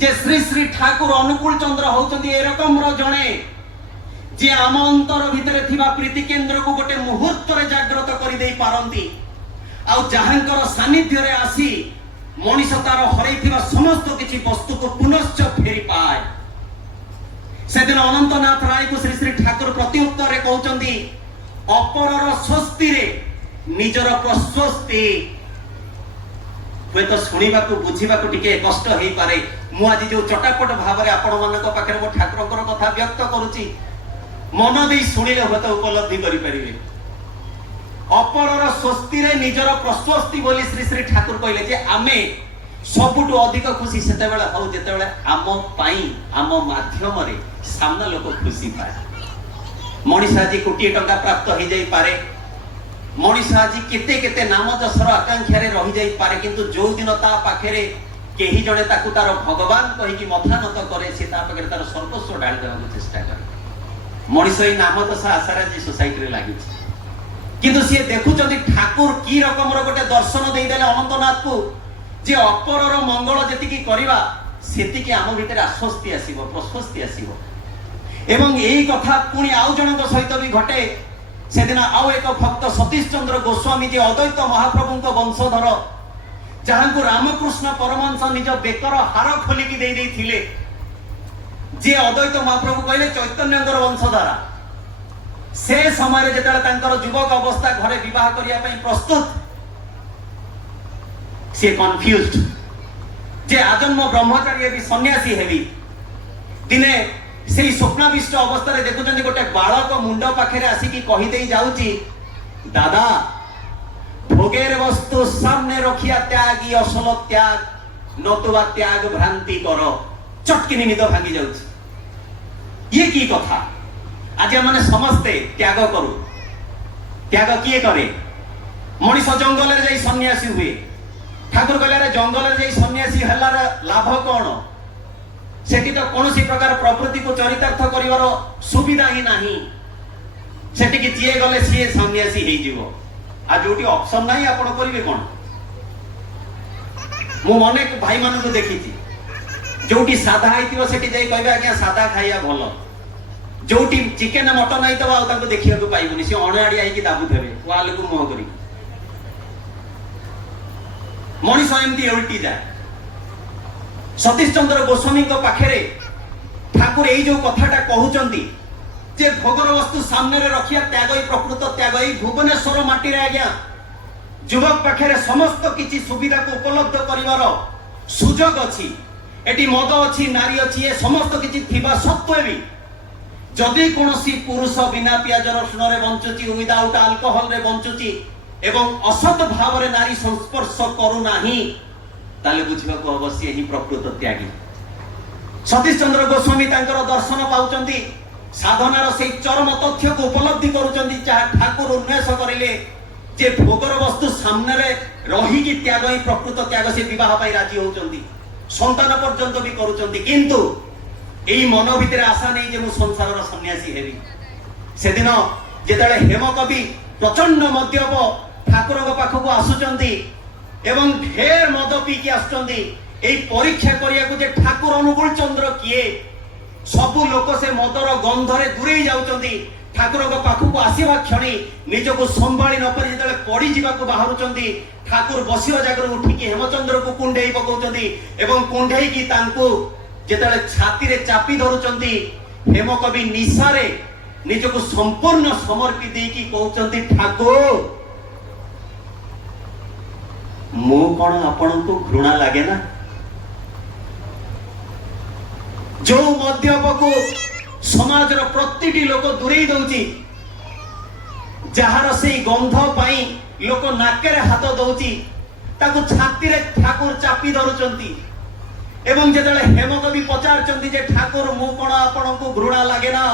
ଯେ ଶ୍ରୀ ଶ୍ରୀ ଠାକୁର ଅନୁକୂଳ ଚନ୍ଦ୍ର ହଉଛନ୍ତି ଏରକମର ଜଣେ ଯିଏ ଆମ ଅନ୍ତର ଭିତରେ ଥିବା ପ୍ରୀତି କେନ୍ଦ୍ରକୁ ଗୋଟେ ମୁହୂର୍ତ୍ତରେ ଜାଗ୍ରତ କରିଦେଇ ପାରନ୍ତି, ଆଉ ଯାହାଙ୍କର ସାନ୍ନିଧ୍ୟରେ ଆସି ମଣିଷ ତାର ହରେଇଥିବା ସମସ୍ତ କିଛି ବସ୍ତୁକୁ ପୁନଶ୍ଚ ଫେରି ପାଏ। ସେଦିନ ଅନନ୍ତନାଥ ରାୟକୁ ଶ୍ରୀ ଶ୍ରୀ ଠାକୁର ପ୍ରତି ଉତ୍ତରରେ କହୁଛନ୍ତି ଅପରର ସ୍ୱସ୍ତିରେ ନିଜର ପ୍ରଶସ୍ତି। ହୁଏତ ଶୁଣିବାକୁ ବୁଝିବାକୁ ଟିକେ କଷ୍ଟ ହେଇପାରେ। ମୁଁ ଆଜି ଯୋଉ ଚଟାପଟ ଭାବରେ ଆପଣମାନଙ୍କ ପାଖରେ ମୋ ଠାକୁରଙ୍କର କଥା ବ୍ୟକ୍ତ କରୁଛି, ମନ ଦେଇ ଶୁଣିଲେ ହୁଏତ ଉପଲବ୍ଧି କରିପାରିବେ। ଅପରର ସ୍ୱସ୍ତିରେ ନିଜର ପ୍ରଶସ୍ତି ବୋଲି ଶ୍ରୀ ଶ୍ରୀ ଠାକୁର କହିଲେ ଯେ ଆମେ ସବୁଠୁ ଅଧିକ ଖୁସି ସେତେବେଳେ ହଉ ଯେତେବେଳେ ଆମ ପାଇଁ ଆମ ମାଧ୍ୟମରେ ସାମ୍ନା ଲୋକ ଖୁସି ପାଏ। ମଣିଷ ଆଜି କୋଟିଏ ଟଙ୍କା ପ୍ରାପ୍ତ ହେଇଯାଇପାରେ, ମଣିଷ ଆଜି କେତେ କେତେ ନାମ ଯଶର ଆକାଂକ୍ଷାରେ ରହିଯାଇପାରେ, କିନ୍ତୁ ଯୋଉ ଦିନ ତା ପାଖରେ କେହି ଜଣେ ତାକୁ ତାର ଭଗବାନ କହିକି ମଥା ନତ କରେ, ସେ ତା ପାଖରେ ତାର ସର୍ବସ୍ୱ ଢାଳି ଦେବାକୁ ଚେଷ୍ଟା କରେ। ମଣିଷ ଏଇ ନାମ ଯଶ ଆଶାରେ ଆଜି ସୋସାଇଟିରେ ଲାଗିଛି, କିନ୍ତୁ ସିଏ ଦେଖୁଛନ୍ତି ଠାକୁର କି ରକମର ଗୋଟେ ଦର୍ଶନ ଦେଇଦେଲେ ଅନନ୍ତନାଥକୁ ଯେ ଅପରର ମଙ୍ଗଳ ଯେତିକି କରିବା ସେତିକି ଆମ ଭିତରେ ଆଶ୍ୱସ୍ତି ଆସିବ, ପ୍ରଶସ୍ତି ଆସିବ। ଏବଂ ଏଇ କଥା ପୁଣି ଆଉ ଜଣଙ୍କ ସହିତ ବି ଘଟେ। ସେଦିନ ଆଉ ଏକ ଭକ୍ତ ସତୀଶ ଚନ୍ଦ୍ର ଗୋସ୍ୱାମୀ ଯେ ଅଦ୍ୱୈତ ମହାପ୍ରଭୁଙ୍କ ବଂଶଧର, ଯାହାଙ୍କୁ ରାମକୃଷ୍ଣ ପରମହଂସ ନିଜ ବେକର ହାର ଖୋଲିକି ଦେଇ ଦେଇଥିଲେ, ଯିଏ ଅଦ୍ୱୈତ ମହାପ୍ରଭୁ କହିଲେ ଚୈତନ୍ୟଙ୍କର ବଂଶଧାରା, ସେ ସମୟରେ ଯେତେବେଳେ ତାଙ୍କର ଯୁବକ ଅବସ୍ଥା ଘରେ ବିବାହ କରିବା ପାଇଁ ପ୍ରସ୍ତୁତ, ସେ କନଫ୍ୟୁଜ୍ଡ ଯେ ଆଜନ୍ମ ବ୍ରହ୍ମଚାରୀ ହେବି, ସନ୍ନ୍ୟାସୀ ହେବି। ଦିନେ ସେଇ ସ୍ୱପ୍ନାବିଷ୍ଟ ଅବସ୍ଥାରେ ଦେଖୁଛନ୍ତି ଗୋଟେ ବାଳକ ମୁଣ୍ଡ ପାଖରେ ଆସିକି କହିଦେଇ ଯାଉଛି, ଦାଦା ভোগের বস্তু সামনে রখিয়া ত্যাগী অসল ত্যাগ, নতুবা ত্যাগ ভ্রান্তি কর। চটকিনি নিদ ভাঙ্গি যাଉଛି। ইয়ে কি কথা? আজ মানে সমস্তে ত্যাগ করু। ত্যাগ কিয়ে করে? মଣିষ জঙ্গলের যাই সন্ন্যাসী হুয়ে। ঠাকুর কইলে জঙ্গলের যাই সন্ন্যাসী হেলার লাভ কোন? সেটি তো কোনসি প্রকার প্রকৃতিকে চরিতার্থ করিবার সুবিধা হি নাহি। সেটিকে যিয়ে গলে সিয়ে সন্ন্যাসী হইଯିବ। আর যোটি অপশন নাই আপন করিবে কোন? মু অনেক ভাই মানকু দেখিছি, যোটি সাদা হইতিব সেটি যাই কইবে আজ্ঞা সাদা খাইয়া ভালো, যোটি চিকেন মটন হইতব আউ তাকে দেখিବାକୁ পাইবনি, সে অণআড়ি আইকি দাবুথেবে ওয়ালকু মুহ করি। মଣିষ এমতি উল্টি যায়। সতীশ চন্দ্র গোস্বামীଙ୍କ পাখରେ ঠাকুর এই যে কথাটা কহুচন্তি যে ভোগর বস্তু সামনে রখিয়া ত্যাগই প্রকৃত ত্যাগ। এই ভুবনেশ্বর মাটিরে আজ্ঞা যুবক পাখে সমস্ত কিছু সুবিধাকে উপলব্ধ করিবার সুযোগ অছি। এটি মদ অছি, নারী অছি, এ সমস্ত কিছু থিবা সত্ত্বে বি যদি কোনসি পুরুষ বিনা পিয়াজ রসুণরে বঞ্চুচি, উইদাউট আলকোহলরে বঞ্চুচি এবং অসৎ ভাবরে নারী সংস্পর্শ করু নাহি, তাহলে বুঝিବାକୁ হব সিয়ে হি প্রকৃত ত্যাগী। সতীশ চন্দ্র গোস্বামী তাঙ্কর দর্শন পাউচন্তি, সাধনার সেই চরম তথ্যকে উপলব্ধি করুচন্তি, যাহা ঠাকুর উন্মেষ করিলে যে ভোগর বস্তু সামনে রহিকি ত্যাগ হি প্রকৃত ত্যাগ। সে বিবাহ পাই রাজি হউচন্তি, সন্তান পর্যন্ত বি করুচন্তি, কিন্তু এই মন ভিতরে আশা নেই যে মু সংসারর সন্ন্যাসী হেবি। সেদিন যেতবে হেমকবি প্রচন্ড মদ্যপ ঠাকুরଙ୍କ পাখକୁ আসুচন্তি এবং ঢের মদ পিকি আসুচন্তি এই পরীক্ষা করিয়াকু যে ঠাকুর অনুকূল চন্দ্র কিয়ে। সবু লোক সে মদর গন্ধরে দূরেই যাউচন্তি। ঠাকুরଙ୍କ পাখକୁ আসিবা ক্ষণি নিজକୁ সম্ভাଳି ন পারি যেতবে পড়ি যাবাকু বাহারুচন্তি, ঠাকুর বসিবা জায়গাରୁ উঠিকি হেমচন্দ্রକୁ কুণ্ঢেই পকাউচন্তি এবং কুণ্ঢেইকি তাଙ୍କୁ যেতবে ছাতিরে চাপি ধরুচন্তি, হেমকবি নিশারে নিজକୁ সম্পূর্ণ সমর্পি ଦେଇକି কହୁচন্তি, ঠাকুর ମୁଁ କଣ ଆପଣଙ୍କୁ ଘୃଣା ଲାଗେ ନା? ଯୋଉ ମଦ୍ୟପକୁ ସମାଜର ପ୍ରତିଟି ଲୋକ ଦୂରେଇ ଦଉଛି, ଯାହାର ସେଇ ଗନ୍ଧ ପାଇଁ ଲୋକ ନାକରେ ହାତ ଦଉଛି, ତାକୁ ଛାତିରେ ଠାକୁର ଚାପି ଧରୁଛନ୍ତି। ଏବଂ ଯେତେବେଳେ ହେମକବି ପଚାରୁଛନ୍ତି ଯେ ଠାକୁର ମୁଁ କଣ ଆପଣଙ୍କୁ ଘୃଣା ଲାଗେ ନା,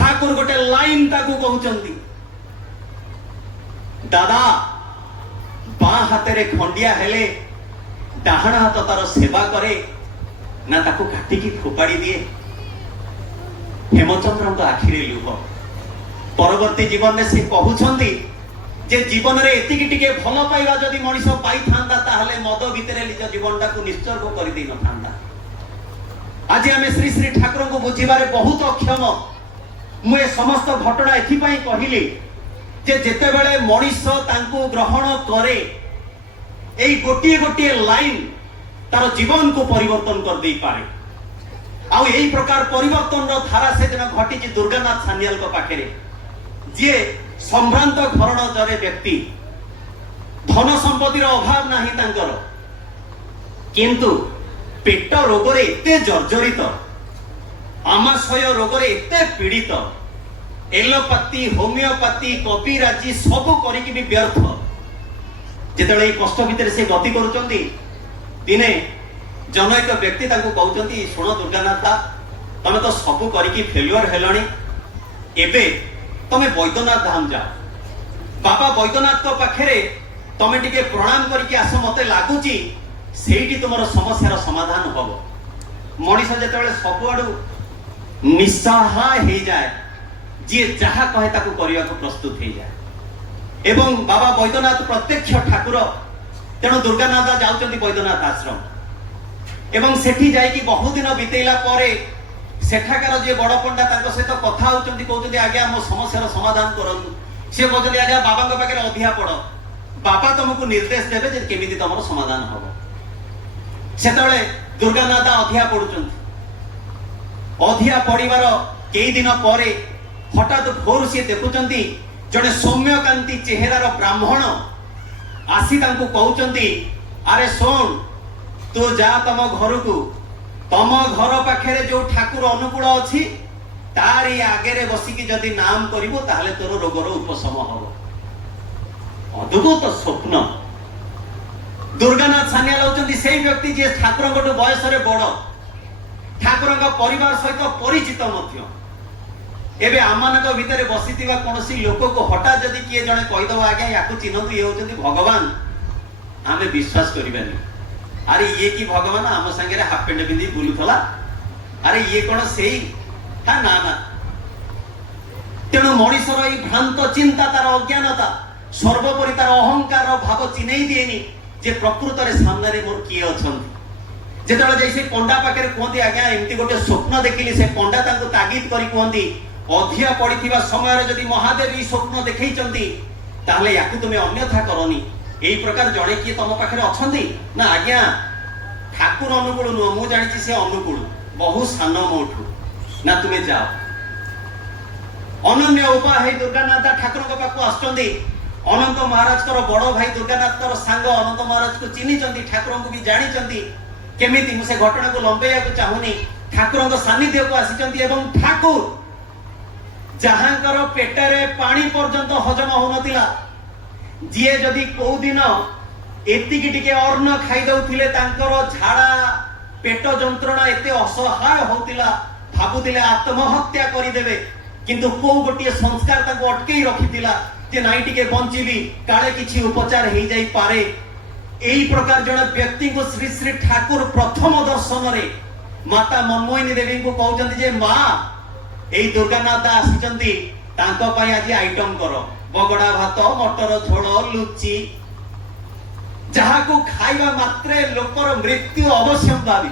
ठाकुर गोटे लाइन ताकू कहउचंती, दादा बाँ हाथ खंडिया हेले डाहाण हाथ तार सेवा करे ना ताकू काटिकी फोपाड़ी दिए। हेमचंद्र आखिरे लुह। परवर्ती जीवन में से कहउछंती जे जीवन रे एतिकी टिके भल पाइबा जदि मनीष पाई थांता ताहले मद भितरे निज जीवनटा को निश्चर्ग कर दै न थांता। आज आमे श्री श्री ठाकुर को बुझिबारे बहुत अक्षम। मु ए समस्त घटना एथि पई कहिली जे जेते बेले मनीष तांको ग्रहण करे एई गोटिए गोटिए लाइन तार जीवन को परिवर्तन कर दे पारे। आउ एई प्रकार परिवर्तन रो धारा से दिन घटी दुर्गानाथ सान्याल को पाखरे जे संभ्रांत घरण जरे व्यक्ति धन संपत्तिर अभाव नाही तांकर, किंतु पेट रोग रे एते जर्जरित, आमाशय रोग रे एते पीड़ित, एलोपैथी होमियोपैथी कपिराजी सब करिकि भी व्यर्थ। जेतले कष्ट भितर से गति करूचंती दिने जनैक व्यक्ति तांको कहउचंती, सुनो दुर्गानाथ दा तमे तो सब करिकि फेल्युअर हेलणी, एबे तमे वैद्यनाथ धाम जाओ। बाबा वैद्यनाथ को पाखरे तमे टिके प्रणाम करिकि आस, मते लागुची सेठी तुमर समस्यार समाधान हबो। मनीष जेतबेले सबआडू निस्सहाय हे जाए, जे जहा कहे ताकू करिया को प्रस्तुत हे जाए। एवं बाबा वैद्यनाथ प्रत्यक्ष ठाकुर, तेणु दुर्गानाथ जाउचंती वैद्यनाथ आश्रम एवं सेठी जाई कि बहुत दिन बितेला परे सेठाकार जे बड़ पंडा तांको सहित कथा होचंती, कहउचंती आज्ञा मो समस्यार समाधान करंतु। से कहउचंती आज्ञा बाबा को पाखरे अधिया पड़, बाबा तुमको निर्देश देबे जे केमिति तमरो समाधान हबो। सेतबेले दुर्गानाथ अधिया पडुचंती। अधिया पड़िबार कई दिन परे हठात भोर से देखुचंती जने सौम्यकांति चेहरार ब्राह्मण आसी तांको कहउचंती, अरे सुन तू जा तम घर को, तम घर पाखरे जो ठाकुर अनुकूल अछि तारी आगे रे बसिकी जदि नाम करिवो ताहले तोर रोगर उपशम हबो। अद्भुत स्वप्न। दुर्गानाथ सान्याल होचंती सेही व्यक्ति जे ठाकुर गोटे बयस रे बड़, ठाकुर परिवार सहित परिचित मध्य। एबे आमानक भितरे बसिथिबा कोनोसी लोक को हठात जदि किए जणे कहिदो आज्ञा याकू चिन्हतु ये होचंती भगवान, आमे विश्वास करिबानी। अरे ये की भगवान आम संगे हाफ पेंट पिंधि बुलुथला, अरे ये कौन सेई हा ना ना। तेणु मनीषर ई भ्रांत चिंता, तार अज्ञानता, सर्वोपरि तार अहंकार भाव चिन्हई दिएनी जे प्रकृत रे सामने रे मोर किए अछंती। जेतबेले जैसे पंडा पाखरे कहंती आज्ञा एमती गोटे स्वप्न देखिली, से पंडा तांको तागिद करी कहंती अधिया पड़िथिबा समय रे जदि महादेव ई स्वप्न देखैचंती ताहले याकू तुमे अन्यथा करनी। एई प्रकार जणे किए तम पाखरे अछंती ना आज्ञा ठाकुर अनुकूल नुह, मु जानिछि से अनुकूल बहु सान मोठू ना, तुमे जाओ। अनन्य उपाय है दुर्गानाथ ठाकुर को पाखु आछंती। अनंत महाराज कर बड़ भाई दुर्गानाथ कर सांग अनंत महाराज को चिन्हिचंती, ठाकुर को भी जानिचंती। केमिति मु से घटना को लंबेया को चाहुनी, ठाकुर को सानिध्य को आसीचंती एवं ठाकुर जहांकर पेटरे पानी पर्यंत हजम होनतिला, जिए जदि को दिन एतिकी टिके अन्न खाई दउथिले तांकर झाड़ा पेट जंत्रणा एते असहाय होतिला, भाबुतिले आत्महत्या करि देबे, किंतु को गोटिए संस्कार ताको अटकेई रखितिला जे नाई टिके बंचिबी काले किछि उपचार हेई जाई पारे। एई प्रकार जण व्यक्ति को श्री श्री ठाकुर प्रथम दर्शन रे माता मनमोहिनी देवी को कहउचंती जे मां एई दुर्गानाथ आसीचंती, तांको पई आज आइटम करो, बगड़ा भात, मटर झोल, लुची, जहा को खाइबा मात्रे लोकर मृत्यु अवश्य पाबी।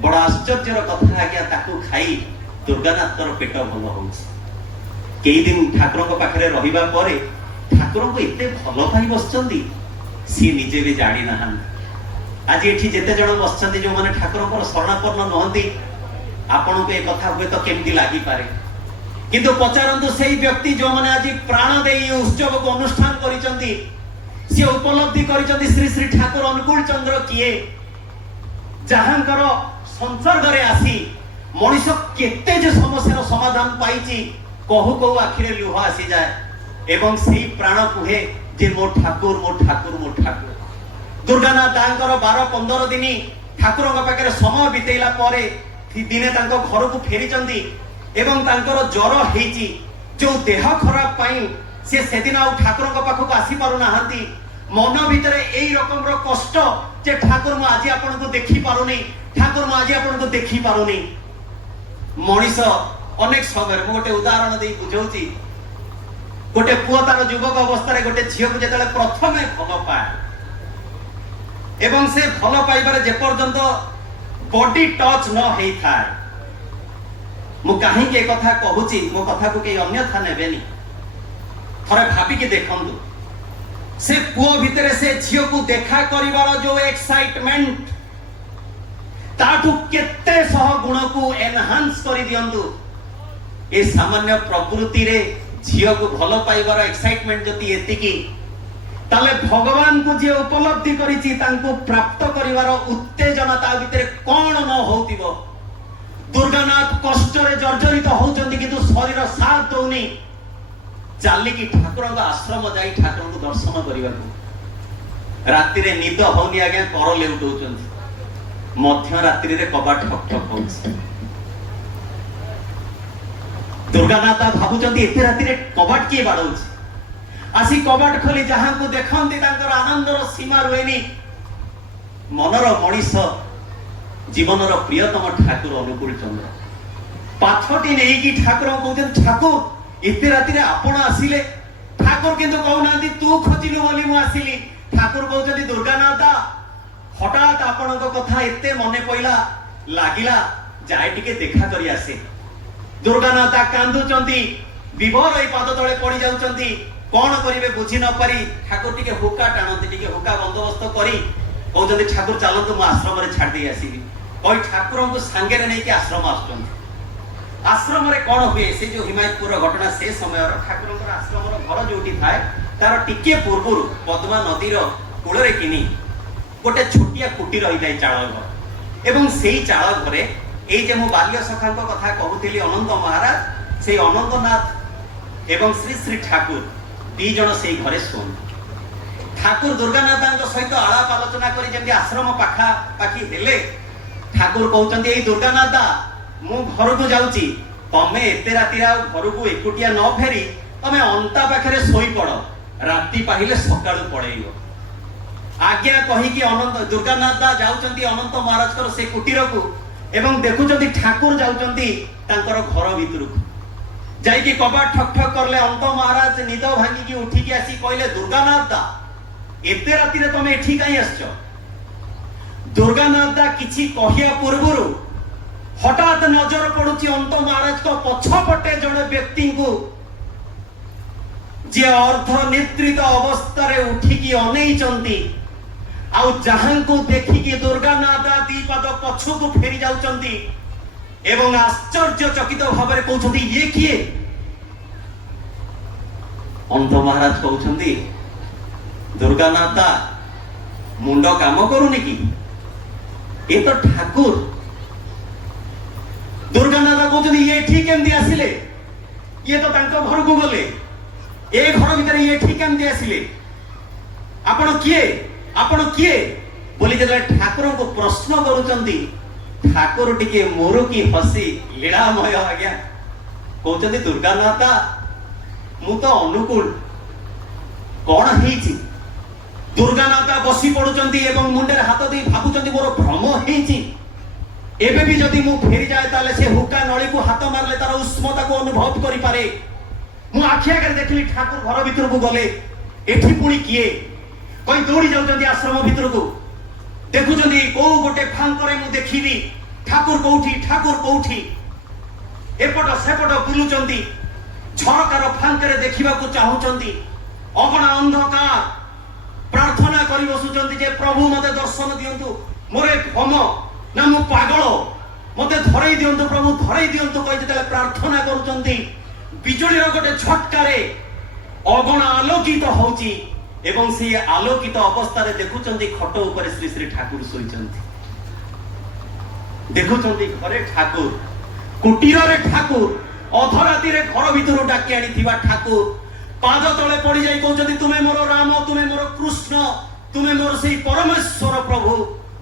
बड़ा आश्चर्यर कथा आज्ञा ताकू खाई दुर्गानाथर पेट भल होउछि। कई दिन ठाकुर को पाखरे रहिबा परे ठाकुर को एते भल पाई बसचंदी सी निजे भी जानि नाहन। आज एठी जेते जण बसचंदी जो माने ठाकुर को शरणापन्न नहंती, आपन को ए कथा होय तो केमती लागि पारे, किंतु पचारंतु सेही व्यक्ति जो माने आज प्राण देई उत्सव को अनुष्ठान करिचंती, से उपलब्धि करिचंती श्री श्री ठाकुर अनुकूल चंद्र किए, जहांकर संसर्ग रे आसी मनीष केते जे समस्यार समाधान पाइची, कहू कहू आखिरे लुह आसी जाए एवं सेही प्राण कुहे जे मो ठाकुर मो ठाकुर मो ठाकुर। दुर्गानाथ दांकर 12-15 दिन ठाकुर पाखे समय बितेला परे दिने तांको घर को फेरी चंदी, ଏବଂ ତାଙ୍କର ଜ୍ୱର ହେଇଛି, ଯୋଉ ଦେହ ଖରାପ ପାଇଁ ସେ ସେଦିନ ଆଉ ଠାକୁରଙ୍କ ପାଖକୁ ଆସି ପାରୁନାହାନ୍ତି, ମନ ଭିତରେ ଏଇ ରକମର କଷ୍ଟ ଯେ ଠାକୁର ମୁଁ ଆଜି ଆପଣଙ୍କୁ ଦେଖି ପାରୁନି, ଠାକୁର ମୁଁ ଆଜି ଆପଣଙ୍କୁ ଦେଖି ପାରୁନି। ମଣିଷ ଅନେକ ସମୟରେ, ମୁଁ ଗୋଟେ ଉଦାହରଣ ଦେଇ ବୁଝାଉଛି, ଗୋଟେ ପୁଅ ତାର ଯୁବକ ଅବସ୍ଥାରେ ଗୋଟେ ଝିଅକୁ ଯେତେବେଳେ ପ୍ରଥମେ ଭଲ ପାଏ ଏବଂ ସେ ଭଲ ପାଇବାରେ ଯେପର୍ଯ୍ୟନ୍ତ ବଡି ଟଚ୍ ନ ହେଇଥାଏ, ମୁଁ କାହିଁକି ଏ କଥା କହୁଛି, ମୋ କଥାକୁ କେହି ଅନ୍ୟଥା ନେବେନି, ଥରେ ଭାବିକି ଦେଖନ୍ତୁ, ସେ ପୁଅ ଭିତରେ ସେ ଝିଅକୁ ଦେଖା କରିବାର ଯୋଉ ଏକ୍ସାଇଟମେଣ୍ଟ, ତାଠୁ କେତେ ଶହ ଗୁଣକୁ ଏନହାନ୍ସ କରି ଦିଅନ୍ତୁ ଏ ସାମାନ୍ୟ ପ୍ରକୃତିରେ ଝିଅକୁ ଭଲ ପାଇବାର ଏକ୍ସାଇଟମେଣ୍ଟ ଯଦି ଏତିକି, ତାହେଲେ ଭଗବାନଙ୍କୁ ଯିଏ ଉପଲବ୍ଧି କରିଛି ତାଙ୍କୁ ପ୍ରାପ୍ତ କରିବାର ଉତ୍ତେଜନା ତା ଭିତରେ କଣ ନ ହଉଥିବ। ଦୁର୍ଗାନାଥ କଷ୍ଟରେ ଜର୍ଜରିତ ହଉଛନ୍ତି କିନ୍ତୁ ଶରୀର ସାଥ ଦଉନି, ଚାଲିକି ଠାକୁରଙ୍କ ଆଶ୍ରମ ଯାଇ ଠାକୁରଙ୍କୁ ଦର୍ଶନ କରିବାକୁ। ରାତିରେ ନିଦ ହଉନି ଆଜ୍ଞା, କର ଲେଉଟଉଛନ୍ତି, ମଧ୍ୟ ରାତ୍ରିରେ କବାଟ ଠକ୍ ଠକ୍ ହଉଛି। ଦୁର୍ଗାନାଥ ଭାବୁଛନ୍ତି ଏତେ ରାତିରେ କବାଟ କିଏ ବାଡଉଛି, ଆସି କବାଟ ଖୋଲି ଯାହାଙ୍କୁ ଦେଖନ୍ତି ତାଙ୍କର ଆନନ୍ଦର ସୀମା ରୁହେନି। ମନର ମଣିଷ, ଜୀବନର ପ୍ରିୟତମ ଠାକୁର ଅନୁକୂଳ ଚନ୍ଦ୍ର ପାଛଟି ନେଇକି ଠାକୁର କହୁଛନ୍ତି, ଠାକୁର ଏତେ ରାତିରେ ଆପଣ ଆସିଲେ। ଠାକୁର କିନ୍ତୁ କହୁନାହାନ୍ତି ତୁ ଖୋଜିଲୁ ବୋଲି ମୁଁ ଆସିଲି। ଠାକୁର କହୁଛନ୍ତି, ଦୁର୍ଗାନାଥ ହଠାତ୍ ଆପଣଙ୍କ କଥା ଏତେ ମନେ ପଇଲା, ଲାଗିଲା ଯାଏ ଟିକେ ଦେଖା କରି ଆସେ। ଦୁର୍ଗାନାଥ କାନ୍ଦୁଛନ୍ତି, ବିଭୋର ଏଇ ପାଦ ତଳେ ପଡି ଯାଉଛନ୍ତି, କଣ କରିବେ ବୁଝି ନ ପାରି ଠାକୁର ଟିକେ ହୁକା ଟାଣନ୍ତି, ଟିକେ ହୁକା ବନ୍ଦୋବସ୍ତ କରି କହୁଛନ୍ତି, ଠାକୁର ଚାଲନ୍ତୁ ମୁଁ ଆଶ୍ରମରେ ଛାଡି ଦେଇ ଆସିବି। କହି ଠାକୁରଙ୍କୁ ସାଙ୍ଗରେ ନେଇକି ଆଶ୍ରମ ଆସୁଛନ୍ତି। ଆଶ୍ରମରେ କଣ ହୁଏ, ସେ ଯୋଉ ହିମାୟତପୁର ଘଟଣା, ସେ ସମୟର ଠାକୁରଙ୍କର ଆଶ୍ରମର ଘର ଯୋଉଠି ଥାଏ ତାର ଟିକେ ପୂର୍ବରୁ ପଦ୍ମା ନଦୀର କୂଳରେ କିନି ଗୋଟେ ଛୋଟିଆ କୁଟି ରହିଥାଏ, ଚାଳ ଘର। ଏବଂ ସେଇ ଚାଳ ଘରେ ଏଇ ଯେ ମୁଁ ବାଲ୍ୟ ସଖାଙ୍କ କଥା କହୁଥିଲି, ଅନନ୍ତ ମହାରାଜ, ସେଇ ଅନନ୍ତନାଥ ଏବଂ ଶ୍ରୀ ଶ୍ରୀ ଠାକୁର ଦି ଜଣ ସେଇ ଘରେ ଶୁଅନ୍ତି। ଠାକୁର ଦୁର୍ଗାନାଥଙ୍କ ସହିତ ଆଳାପ ଆଲୋଚନା କରି ଯେମିତି ଆଶ୍ରମ ପାଖାପାଖି ହେଲେ, ଠାକୁର କହୁଛନ୍ତି, ଏଇ ଦୁର୍ଗାନାଥ ମୁଁ ଘରକୁ ଯାଉଛି, ତମେ ଏତେ ରାତିରେ ଆଉ ଘରକୁ ଏକୁଟିଆ ନ ଫେରି ତମେ ଅନ୍ତା ପାଖରେ ଶୋଇପଡ, ରାତି ପାହିଲେ ସକାଳୁ ପଳେଇବ। ଆଜ୍ଞା କହିକି ଅନନ୍ତ ଦୁର୍ଗାନାଥ ଯାଉଛନ୍ତି ଅନନ୍ତ ମହାରାଜଙ୍କର ସେ କୁଟୀରକୁ ଏବଂ ଦେଖୁଛନ୍ତି ଠାକୁର ଯାଉଛନ୍ତି ତାଙ୍କର ଘର ଭିତରକୁ। ଯାଇକି କବାଟ ଠକ୍ ଠକ୍ କଲେ, ଅନନ୍ତ ମହାରାଜ ନିଦ ଭାଙ୍ଗିକି ଉଠିକି ଆସି କହିଲେ, ଦୁର୍ଗାନାଥ ଏତେ ରାତିରେ ତମେ ଏଠି କାହିଁ ଆସିଛ? ଦୁର୍ଗାନାଥ କିଛି କହିବା ପୂର୍ବରୁ ହଠାତ୍ ନଜର ପଡୁଛି ଅନନ୍ତ ମହାରାଜଙ୍କ ପଛପଟେ ଜଣେ ବ୍ୟକ୍ତିଙ୍କୁ, ଯିଏ ଅର୍ଦ୍ଧ ନିଦ୍ରିତ ଅବସ୍ଥାରେ ଉଠିକି ଅନେଇଛନ୍ତି। ଆଉ ଯାହାଙ୍କୁ ଦେଖିକି ଦୁର୍ଗାନାଥ ଦି ପାଦ ପଛକୁ ଫେରି ଯାଉଛନ୍ତି ଏବଂ ଆଶ୍ଚର୍ଯ୍ୟ ଚକିତ ଭାବରେ କହୁଛନ୍ତି, ଇଏ କିଏ? ଅନନ୍ତ ମହାରାଜ କହୁଛନ୍ତି, ଦୁର୍ଗାନାଥ ମୁଣ୍ଡ କାମ କରୁନି କି? ଏ ତ ଠାକୁର। ଦୁର୍ଗାନାଥ କହୁଛନ୍ତି, ଇଏ ଏଠି କେମିତି ଆସିଲେ? ଇଏ ତ ତାଙ୍କ ଘରକୁ ଗଲେ, ଏ ଘର ଭିତରେ ଇଏ ଏଠି କେମିତି ଆସିଲେ? ଆପଣ କିଏ? ଆପଣ କିଏ ବୋଲି ଯେତେବେଳେ ଠାକୁରଙ୍କୁ ପ୍ରଶ୍ନ କରୁଛନ୍ତି, ଠାକୁର ଟିକେ ମୁରୁକି ହସି ଲୀଳାମୟ ଆଜ୍ଞା କହୁଛନ୍ତି, ଦୁର୍ଗାନାଥ ମୁଁ ତ ଅନୁକୂଳ, କଣ ହେଇଛି? ଦୁର୍ଗାନାଥ ବସି ପଡୁଛନ୍ତି ଏବଂ ମୁଣ୍ଡରେ ହାତ ଦେଇ ଭାବୁଛନ୍ତି, ମୋର ଭ୍ରମ ହେଇଛି। ଏବେ ବି ଯଦି ମୁଁ ଫେରିଯାଏ ତାହେଲେ ସେ ହୁକା ନଳୀକୁ ହାତ ମାରିଲେ ତାର ଉଷ୍ମତାକୁ ଅନୁଭବ କରିପାରେ। ମୁଁ ଆଖି ଆଗରେ ଦେଖିଲି ଠାକୁର ଘର ଭିତରକୁ ଗଲେ, ଏଠି ପୁଣି କିଏ? କହି ଦୌଡ଼ି ଯାଉଛନ୍ତି ଆଶ୍ରମ ଭିତରକୁ। ଦେଖୁଛନ୍ତି କୋଉ ଗୋଟେ ଫାଙ୍କରେ ମୁଁ ଦେଖିବି ଠାକୁର କୋଉଠି, ଠାକୁର କୋଉଠି। ଏପଟ ସେପଟ ବୁଲୁଛନ୍ତି, ଝରକାର ଫାଙ୍କରେ ଦେଖିବାକୁ ଚାହୁଁଛନ୍ତି। ଅଗଣା ଅନ୍ଧକାର ପ୍ରାର୍ଥନା କରି ବସୁଛନ୍ତି ଯେ ପ୍ରଭୁ ମତେ ଦର୍ଶନ ଦିଅନ୍ତୁ, ମୋର ଭ୍ରମ ନା ମୁଁ ପାଗଳ, ମତେ ଧରେଇ ଦିଅନ୍ତୁ ପ୍ରଭୁ, ଧରେଇ ଦିଅନ୍ତୁ କହି ଯେତେବେଳେ ପ୍ରାର୍ଥନା କରୁଛନ୍ତି, ବିଜୁଳିର ଗୋଟେ ଝଟକାରେ ଅଗଣା ଆଲୋକିତ ହଉଛି ଏବଂ ସେଇ ଆଲୋକିତ ଅବସ୍ଥାରେ ଦେଖୁଛନ୍ତି ଖଟ ଉପରେ ଶ୍ରୀ ଶ୍ରୀ ଠାକୁର ଶୋଇଛନ୍ତି। ଦେଖୁଛନ୍ତି ଘରେ ଠାକୁର, କୁଟୀରରେ ଠାକୁର, ଅଧରାତିରେ ଘର ଭିତରୁ ଡାକି ଆଣିଥିବା ଠାକୁର ପାଦ ତଳେ ପଡି ଯାଇ କହୁଛନ୍ତି, ତୁମେ ମୋର ରାମ, ତୁମେ ମୋର କୃଷ୍ଣ, ତୁମେ ମୋର ସେଇ ପରମେଶ୍ୱର ପ୍ରଭୁ,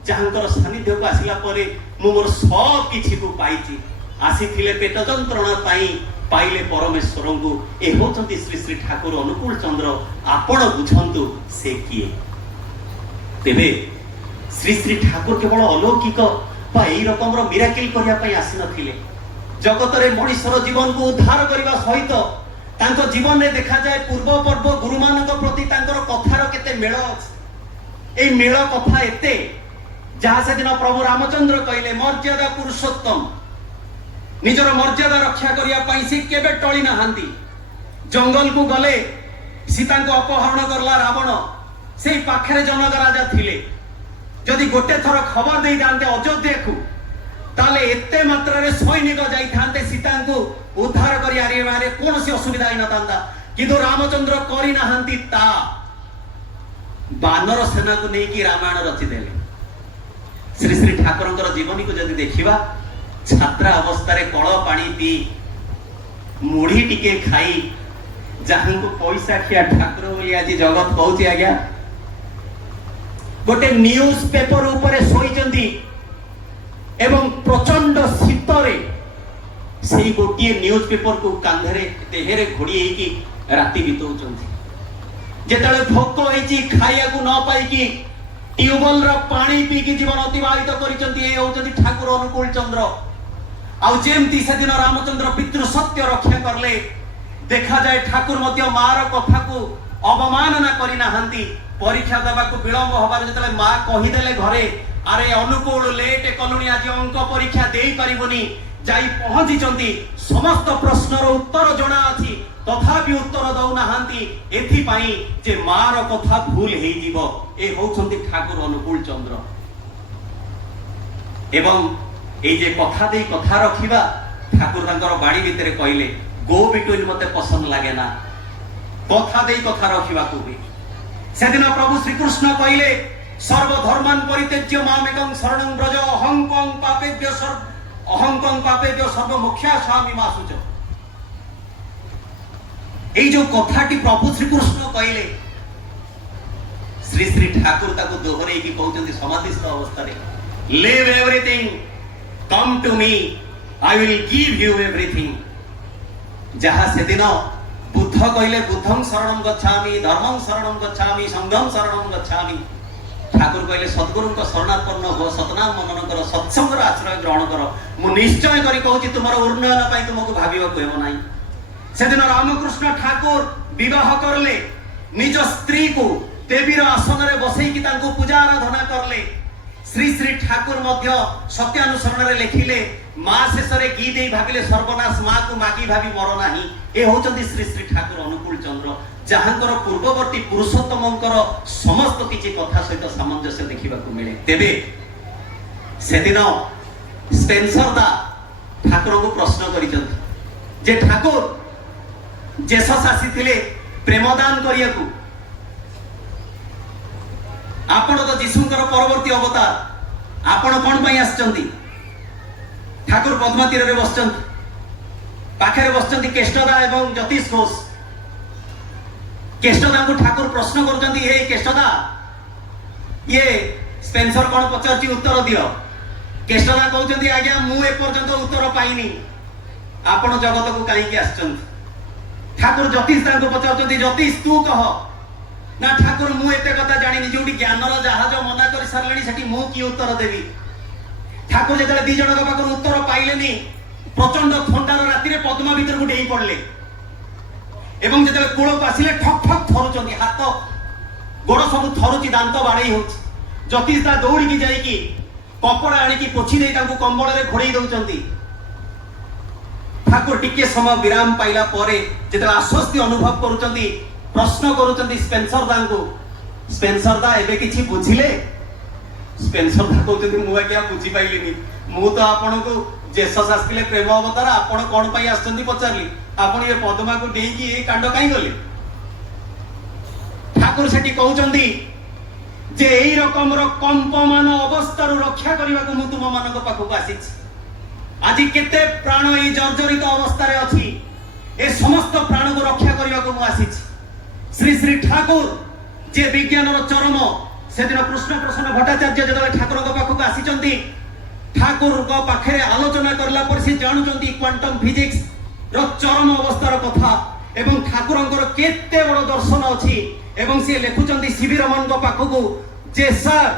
ଯାହାଙ୍କର ସାନ୍ନିଧ୍ୟକୁ ଆସିଲା ପରେ ମୁଁ ମୋର ସବୁ କିଛିକୁ ପାଇଛି। ଆସିଥିଲେ ପେଟ ଯନ୍ତ୍ରଣା ପାଇଁ ପାଇଲେ ପରମେଶ୍ୱରଙ୍କୁ। ଏ ହେଉଛନ୍ତି ଶ୍ରୀ ଶ୍ରୀ ଠାକୁର ଅନୁକୂଳ ଚନ୍ଦ୍ର। ଆପଣ ବୁଝନ୍ତୁ ସେ କିଏ। ତେବେ ଶ୍ରୀ ଶ୍ରୀ ଠାକୁର କେବଳ ଅଲୌକିକ ବା ଏଇ ରକମର ମିରାକିଲ କରିବା ପାଇଁ ଆସିନଥିଲେ। ଜଗତରେ ମଣିଷର ଜୀବନକୁ ଉଦ୍ଧାର କରିବା ସହିତ ତାଙ୍କ ଜୀବନରେ ଦେଖାଯାଏ ପୂର୍ବ ପର୍ବ ଗୁରୁମାନଙ୍କ ପ୍ରତି ତାଙ୍କର କଥାର କେତେ ମେଳ ଅଛି। এই মেଳ କଥା ଏତେ ଯାହା ସେଦିନ ପ୍ରଭୁ ରାମଚନ୍ଦ୍ର କହିଲେ ମର୍ଯ୍ୟାଦା ପୁରୁଷୋତ୍ତମ। ନିଜର ମର୍ଯ୍ୟାଦା ରକ୍ଷା କରିବା ପାଇଁ ସେ କେବେ ଟଳି ନାହାନ୍ତି। ଜଙ୍ଗଲକୁ ଗଲେ ସୀତାଙ୍କୁ ଅପହରଣ କଲା ରାବଣ। ସେଇ ପାଖରେ ଜନକ ରାଜା ଥିଲେ। ଯଦି ଗୋଟେ ଥର ଖବର ଦେଇଥାନ୍ତେ ଅଯୋଧ୍ୟାକୁ, ତାହେଲେ ଏତେ ମାତ୍ରାରେ ସୈନିକ ଯାଇଥାନ୍ତେ ସୀତାଙ୍କୁ ଉଦ୍ଧାର କରି ଆଣିବାରେ କୌଣସି ଅସୁବିଧା ହେଇନଥାନ୍ତା। କିନ୍ତୁ ରାମଚନ୍ଦ୍ର କରିନାହାନ୍ତି। ତା ବାନର ସେନାକୁ ନେଇକି ରାମାୟଣ ରଚିଦେଲେ। ଶ୍ରୀ ଶ୍ରୀ ଠାକୁରଙ୍କର ଜୀବନୀକୁ ଯଦି ଦେଖିବା, ଛାତ୍ରା ଅବସ୍ଥାରେ କଳ ପାଣି ପିଇ ମୁଢି ଟିକେ ଖାଇ ଯାହାଙ୍କୁ ପଇସା ଖିଆ ଠାକୁର ବୋଲି ଆଜି ଜଗତ କହୁଛି, ଆଜ୍ଞା ଗୋଟେ ନ୍ୟୁଜ ପେପର ଉପରେ ଶୋଇଛନ୍ତି ଏବଂ ପ୍ରଚଣ୍ଡ ଶୀତରେ ସେଇ ଗୋଟିଏ ନ୍ୟୁଜ ପେପରକୁ କାନ୍ଧରେ ଦେହରେ ଘୋଡି ହେଇକି ରାତି ବିତଉଛନ୍ତି। ଯେତେବେଳେ ଭୋକ ହେଇଛି ଖାଇବାକୁ ନ ପାଇକି ଟ୍ୟୁବୱେଲର ପାଣି ପିଇକି ଜୀବନ ଅତିବାହିତ କରିଛନ୍ତି। ଏ ହେଉଛନ୍ତି ଠାକୁର ଅନୁକୂଳ ଚନ୍ଦ୍ର। ଆଉ ଯେମିତି ସେଦିନ ରାମଚନ୍ଦ୍ର ପିତୃ ସତ୍ୟ ରକ୍ଷା କଲେ, ଦେଖାଯାଏ ଠାକୁର ମଧ୍ୟ ମାର କଥାକୁ ଅବମାନନା କରିନାହାନ୍ତି। ପରୀକ୍ଷା ଦେବାକୁ ବିଳମ୍ବ ହବାରେ ଯେତେବେଳେ ମା କହିଦେଲେ ଘରେ, ଆରେ ଅନୁକୂଳ ଲେଟ୍ କଲୁଣି, ଆଜି ଅଙ୍କ ପରୀକ୍ଷା ଦେଇପାରିବୁନି, ଯାଇ ପହଞ୍ଚିଛନ୍ତି। ସମସ୍ତ ପ୍ରଶ୍ନର ଉତ୍ତର ଜଣା ଅଛି, ତଥାପି ଉତ୍ତର ଦଉନାହାନ୍ତି ଏଥିପାଇଁ ଯେ ମାର କଥା ଭୁଲ ହେଇଯିବ। ଏ ହେଉଛନ୍ତି ଠାକୁର ଅନୁକୂଳ ଚନ୍ଦ୍ର। ଏବଂ এই যে কথা দেই কথা রখিবা, ঠাকুর তাঙ্কর বাড়ি ভিতরে কইলে গো বিটুইন মতে পছন্দ লাগে না, কথা দেই কথা রখিବାକୁ ହୁଏ। সেদিন প্রভু শ্রীকৃষ্ণ কইলে সর্বধর্মান পরিত্যাজ্য মামেকং শরণং ব্রজ অহংকং পাপেভ্য সর্বমুখ্যা স্বামী মাসুচ। এই যে কথাটি প্রভু শ্রীকৃষ্ণ কইলে, শ্রী শ্রী ঠাকুর তাকে দোহরাইকি কହୁଛନ୍ତି সমাধিস্থ অবস্থায়, leave everything, come to me, I will give you everything। যাহা সেদিন বুদ্ধ কইলে বুদ্ধং শরণং গচ্ছামি, ধর্মং শরণং গচ্ছামি, সংঘং শরণং গচ্ছামি। ঠাকুর কইলে সদ্গুরুଙ୍କ শরণাপন্ন হো, সতনাম মনন কর, সৎসঙ্গর আশ্রয় গ্রহণ কর। মু নিশ্চয় করি কହୁଛି তোমার উন্নয়ন পাই তোমাকে ভাবিବାକୁ ହେବ নাই। সেদিন রামকৃষ্ণ ঠাকুর বিবাহ করলে, নিজ স্ত্রীକୁ দেবীর আসନରେ বসাইকি তাଙ୍କୁ পূজা আরাধনা করলে। শ্রী শ্রী ঠাকুর মধ্য সত্যানুসরণে লেখিলে, মা শেষে গী দেই ভাবিলে সর্বনাশ, মাকে মাগি ভাবি মর নাহি। এ হচ্ছেন শ্রী শ্রী ঠাকুর অনুকূল চন্দ্র, যাহাঙ্কর পূর্ববর্তী পুরুষোত্তমঙ্কর সমস্ত কিছু কথা সহিত সামঞ্জস্য দেখিବାକୁ মিলে। তেবে সেদিন স্পেন্সর দা ঠাকুরଙ୍କୁ প্রশ্ন করিছেন যে ঠাকুর জেসস আসিଥିଲେ প্রেমদান করিয়াকু, ଆପଣ ତ ଯୀଶୁଙ୍କର ପରବର୍ତ୍ତୀ ଅବତାର, ଆପଣ କଣ ପାଇଁ ଆସିଛନ୍ତି? ଠାକୁର ପଦ୍ମା ତୀରରେ ବସିଛନ୍ତି, ପାଖରେ ବସିଛନ୍ତି କେଷ୍ଟଦା ଏବଂ ଜ୍ୟୋତିଷ ଘୋଷ। କେଷ୍ଟଦାଙ୍କୁ ଠାକୁର ପ୍ରଶ୍ନ କରୁଛନ୍ତି, ହେ କେଷ୍ଟଦା, ଇଏ ସ୍ପେନ୍ସର କଣ ପଚାରୁଛି ଉତ୍ତର ଦିଅ। କେଷ୍ଟଦା କହୁଛନ୍ତି, ଆଜ୍ଞା ମୁଁ ଏପର୍ଯ୍ୟନ୍ତ ଉତ୍ତର ପାଇନି, ଆପଣ ଜଗତକୁ କାହିଁକି ଆସିଛନ୍ତି? ଠାକୁର ଜ୍ୟୋତିଷ ଦାଙ୍କୁ ପଚାରୁଛନ୍ତି, ଜ୍ୟୋତିଷ ତୁ କହ। না ঠাকুর মু এতে কথা জানিনি, যেটি জ্ঞানর জাহাজ মনা করে সারলেনি সেটি মু কি উত্তর দেবি। ঠাকুর যেতবে দুই জনক পাখু উত্তর পাইলেনি, প্রচন্ড থন্ডার রাতে পদ্মা ভিতরକୁ ডেই পড়লে এবং যেতবে কূলକୁ আসিলে ঠক ঠক থরুচନ୍ତି, হাত গোড় সবু থরুচি, দান্ত বাড়েই হচ্ছে। জ্যোতিষ দা দৌড়িকি যাইকি কপড়া আনিকি পোছি দেই তাଙ୍କୁ কম্বଳରେ ঘোড়েই দଉଛନ୍ତି। ঠাকুর টিকে সময় বিরাম পাইলা পরে যেতবে আশ্বস্তি অনুভব କରୁଛନ୍ତି, প্রশ্ন করুଛନ୍ତି স্পেন্সর দাଙ୍କୁ, স্পেন্সর দা এবে কিছু বুঝিলে? স্পেন্সর দা কହୁଛନ୍ତି, ମୁଁ ଆଜ୍ଞା ବୁଝି ପାଇଲିନି, ମୁଁ ତ ଆପଣଙ୍କୁ ଜେସସ୍ ଆସିଥିଲେ ପ୍ରେମ ଅବତାର, ଆପଣ କଣ ପାଇଁ ଆସିଛନ୍ତି ପଚାରିଲି, ଆପଣ ଏ ପଦ୍ମାକୁ ଡେଇଁକି ଏ କାଣ୍ଡ କାହିଁ ଗଲେ? ଠାକୁର ସେଠି କହୁଛନ୍ତି ଯେ ଏଇ ରକମର କମ୍ପମାନ ଅବସ୍ଥାରୁ ରକ୍ଷା କରିବାକୁ ମୁଁ ତୁମମାନଙ୍କ ପାଖକୁ ଆସିଛି। ଆଜି କେତେ ପ୍ରାଣ ଏଇ ଜର୍ଜରିତ ଅବସ୍ଥାରେ ଅଛି, ଏ ସମସ୍ତ ପ୍ରାଣକୁ ରକ୍ଷା କରିବାକୁ ମୁଁ ଆସିଛି। শ্রী শ্রী ঠাকুর যে বিজ্ঞানর চরম, সেদিন কৃষ্ণ প্রসন্ন ভট্টাচার্য যেতবে ঠাকুরଙ୍କ পাখକୁ ଆସିଛନ୍ତି, ठाकुर पाखे आलोचना करला पर से जानुचंती क्वांटम फिजिक्स रो चरम अवस्थार कथा एवं ठाकुरंकर केते बड़ दर्शन अछि एवं से लेखुचंती सीवी रमन को पाखकु जे सर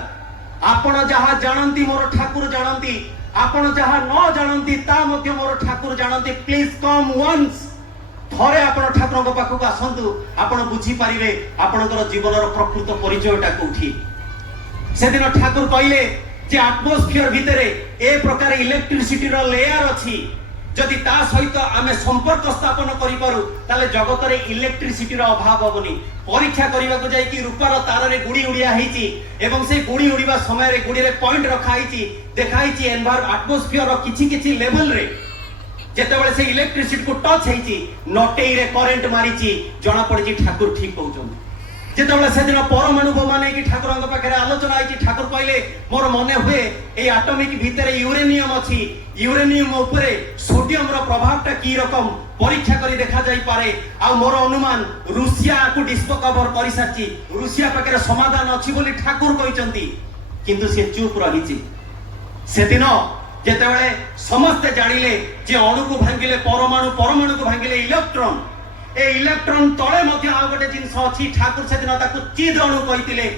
आपण जहा जानंती मोर ठाकुर जानंती आपण जहा न जानंती ता मध्य मोर ठाकुर जानंती प्लीज कम वंस थरे आपण ठाकुरंक पाखकु आसंतु आपण बुझी पारिबे आपणकर जीवनर प्रकृत परिचयटा कोठी से दिन ठाकुर कहले जे एटमॉस्फेयर भितरे ए प्रकार इलेक्ट्रिसिटी रो लेयर अछि जदि ता सहित आमे संपर्क स्थापन करि पारु ताले जगत रे इलेक्ट्रिसिटी रो अभाव होबनी परीक्षा करबा को जाई कि रूपार तार रे गुडी उडिया हेची एवं से गुडी उडिबा समय रे गुडी रे पॉइंट रखा हेची देखाइची एटमॉस्फेयर रो किछि किछि लेवल रे जेतेबेले से इलेक्ट्रिसिटी को टच हेची नटेई रे करंट मारिची जणा पड़िची ठाकुर ठीक कहउछन जेतेबेले से दिन परमाणु बोमा नै कि ठाकुरंक पाखरे आलोचना आइची ठाकुर कहले मोर मने हुए ए एटॉमिक भितरे यूरेनियम अछि यूरेनियम ऊपर सोडियम रो प्रभावटा की रकम परीक्षा करी देखा जाई पारे आ मोर अनुमान रूसिया को डिस्कवर करि साची रूसिया पाखरे समाधान अछि बोली ठाकुर कहिसंती किंतु से चुप रहिची सेदिन जेतेबेले समस्त जानिले जे अणु को भांगिले परमाणु परमाणु को भांगिले इलेक्ट्रॉन ए इलेक्ट्रॉन तळे मध्ये आ गोटे जिंस अछि ठाकुर सेदिन ताकू चिद अणु कहितिले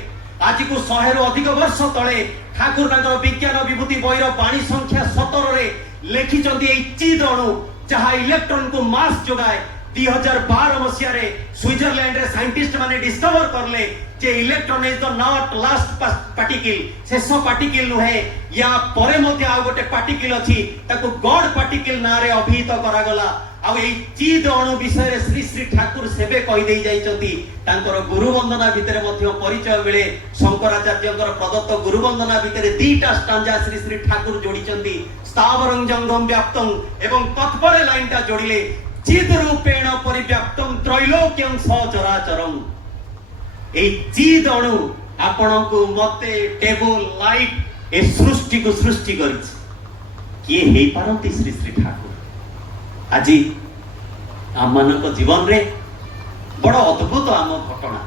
आज को 100 रु अधिक वर्ष तळे ठाकुर तांकर विज्ञान विभूति बहिर बाणी संख्या 17 रे लेखिचंती ए चिद अणु जहा इलेक्ट्रॉन को मास जोगाए 2012 मसिया रे स्विट्जरलैंड रे साइंटिस्ट माने डिस्कवर करले जे electron is the not last particle शेष पार्टिकल नुहे या परे मध्ये आ गोटे पार्टिकल अछि ताको गॉड पार्टिकल ना रे अभिहित करा गला आ ए चिद अणु विषय रे श्री श्री ठाकुर सेबे कहि देई जाइचंती तांकर गुरु वंदना भितरे मध्ये परिचय बेले शंकराचार्यंकर प्रदत्त गुरु वंदना भितरे दीटा स्टांजा श्री श्री ठाकुर जोडिचंती स्थावरं जंगम व्याप्तं एवं तत्परे लाइनटा जोडिले चिद रूपेण परिव्याप्तं त्रैलोक्यं सचराचरं ए चिद अणु आपनको मते टेबल लाइट ए सृष्टि को सृष्टि करिछ किए हेई पारंती श्री श्री ठाकुर आज आमनक जीवन रे बड़ अद्भुत आम घटना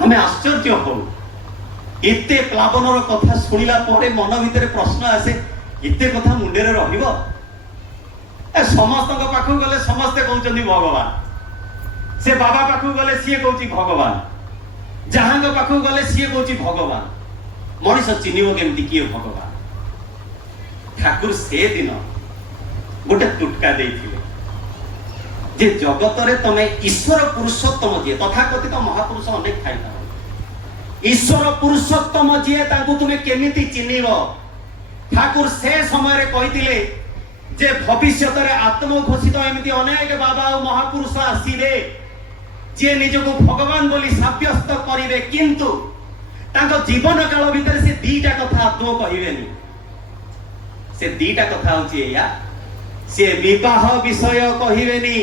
हमें आश्चर्य हो एते प्लावनर कथा सुनिला परे मन भितर प्रश्न आसे एते कथा मुंडे रे रहिबो ए समस्त पाखु गले समस्ते कहउचंदी भगवान से बाबा पाखु गले सिए कहउची भगवान जहांग पाखु गले सिए कहउची भगवान मनीष चिन्हिबो केमती किए भगवान ठाकुर से दिन गोटे टुटका देइथिले जे जगत रे तमे ईश्वर पुरुषोत्तम जे तथाकथित महापुरुष अनेक थाइता ईश्वर पुरुषोत्तम जे तांको तुमे केमिति चिन्हिबो ठाकुर से समय रे कहिथिले जे भविष्यत रे आत्मघोषित एमिति अनेक बाबा और महापुरुष आसीबे जे निजको भगवान बोली साब्यस्त करिवे किंतु तांको जीवन काल भितर से दीटा कथा आत्म कहिवेनी से दीटा कथा होची या से विवाह विषय कहिवेनी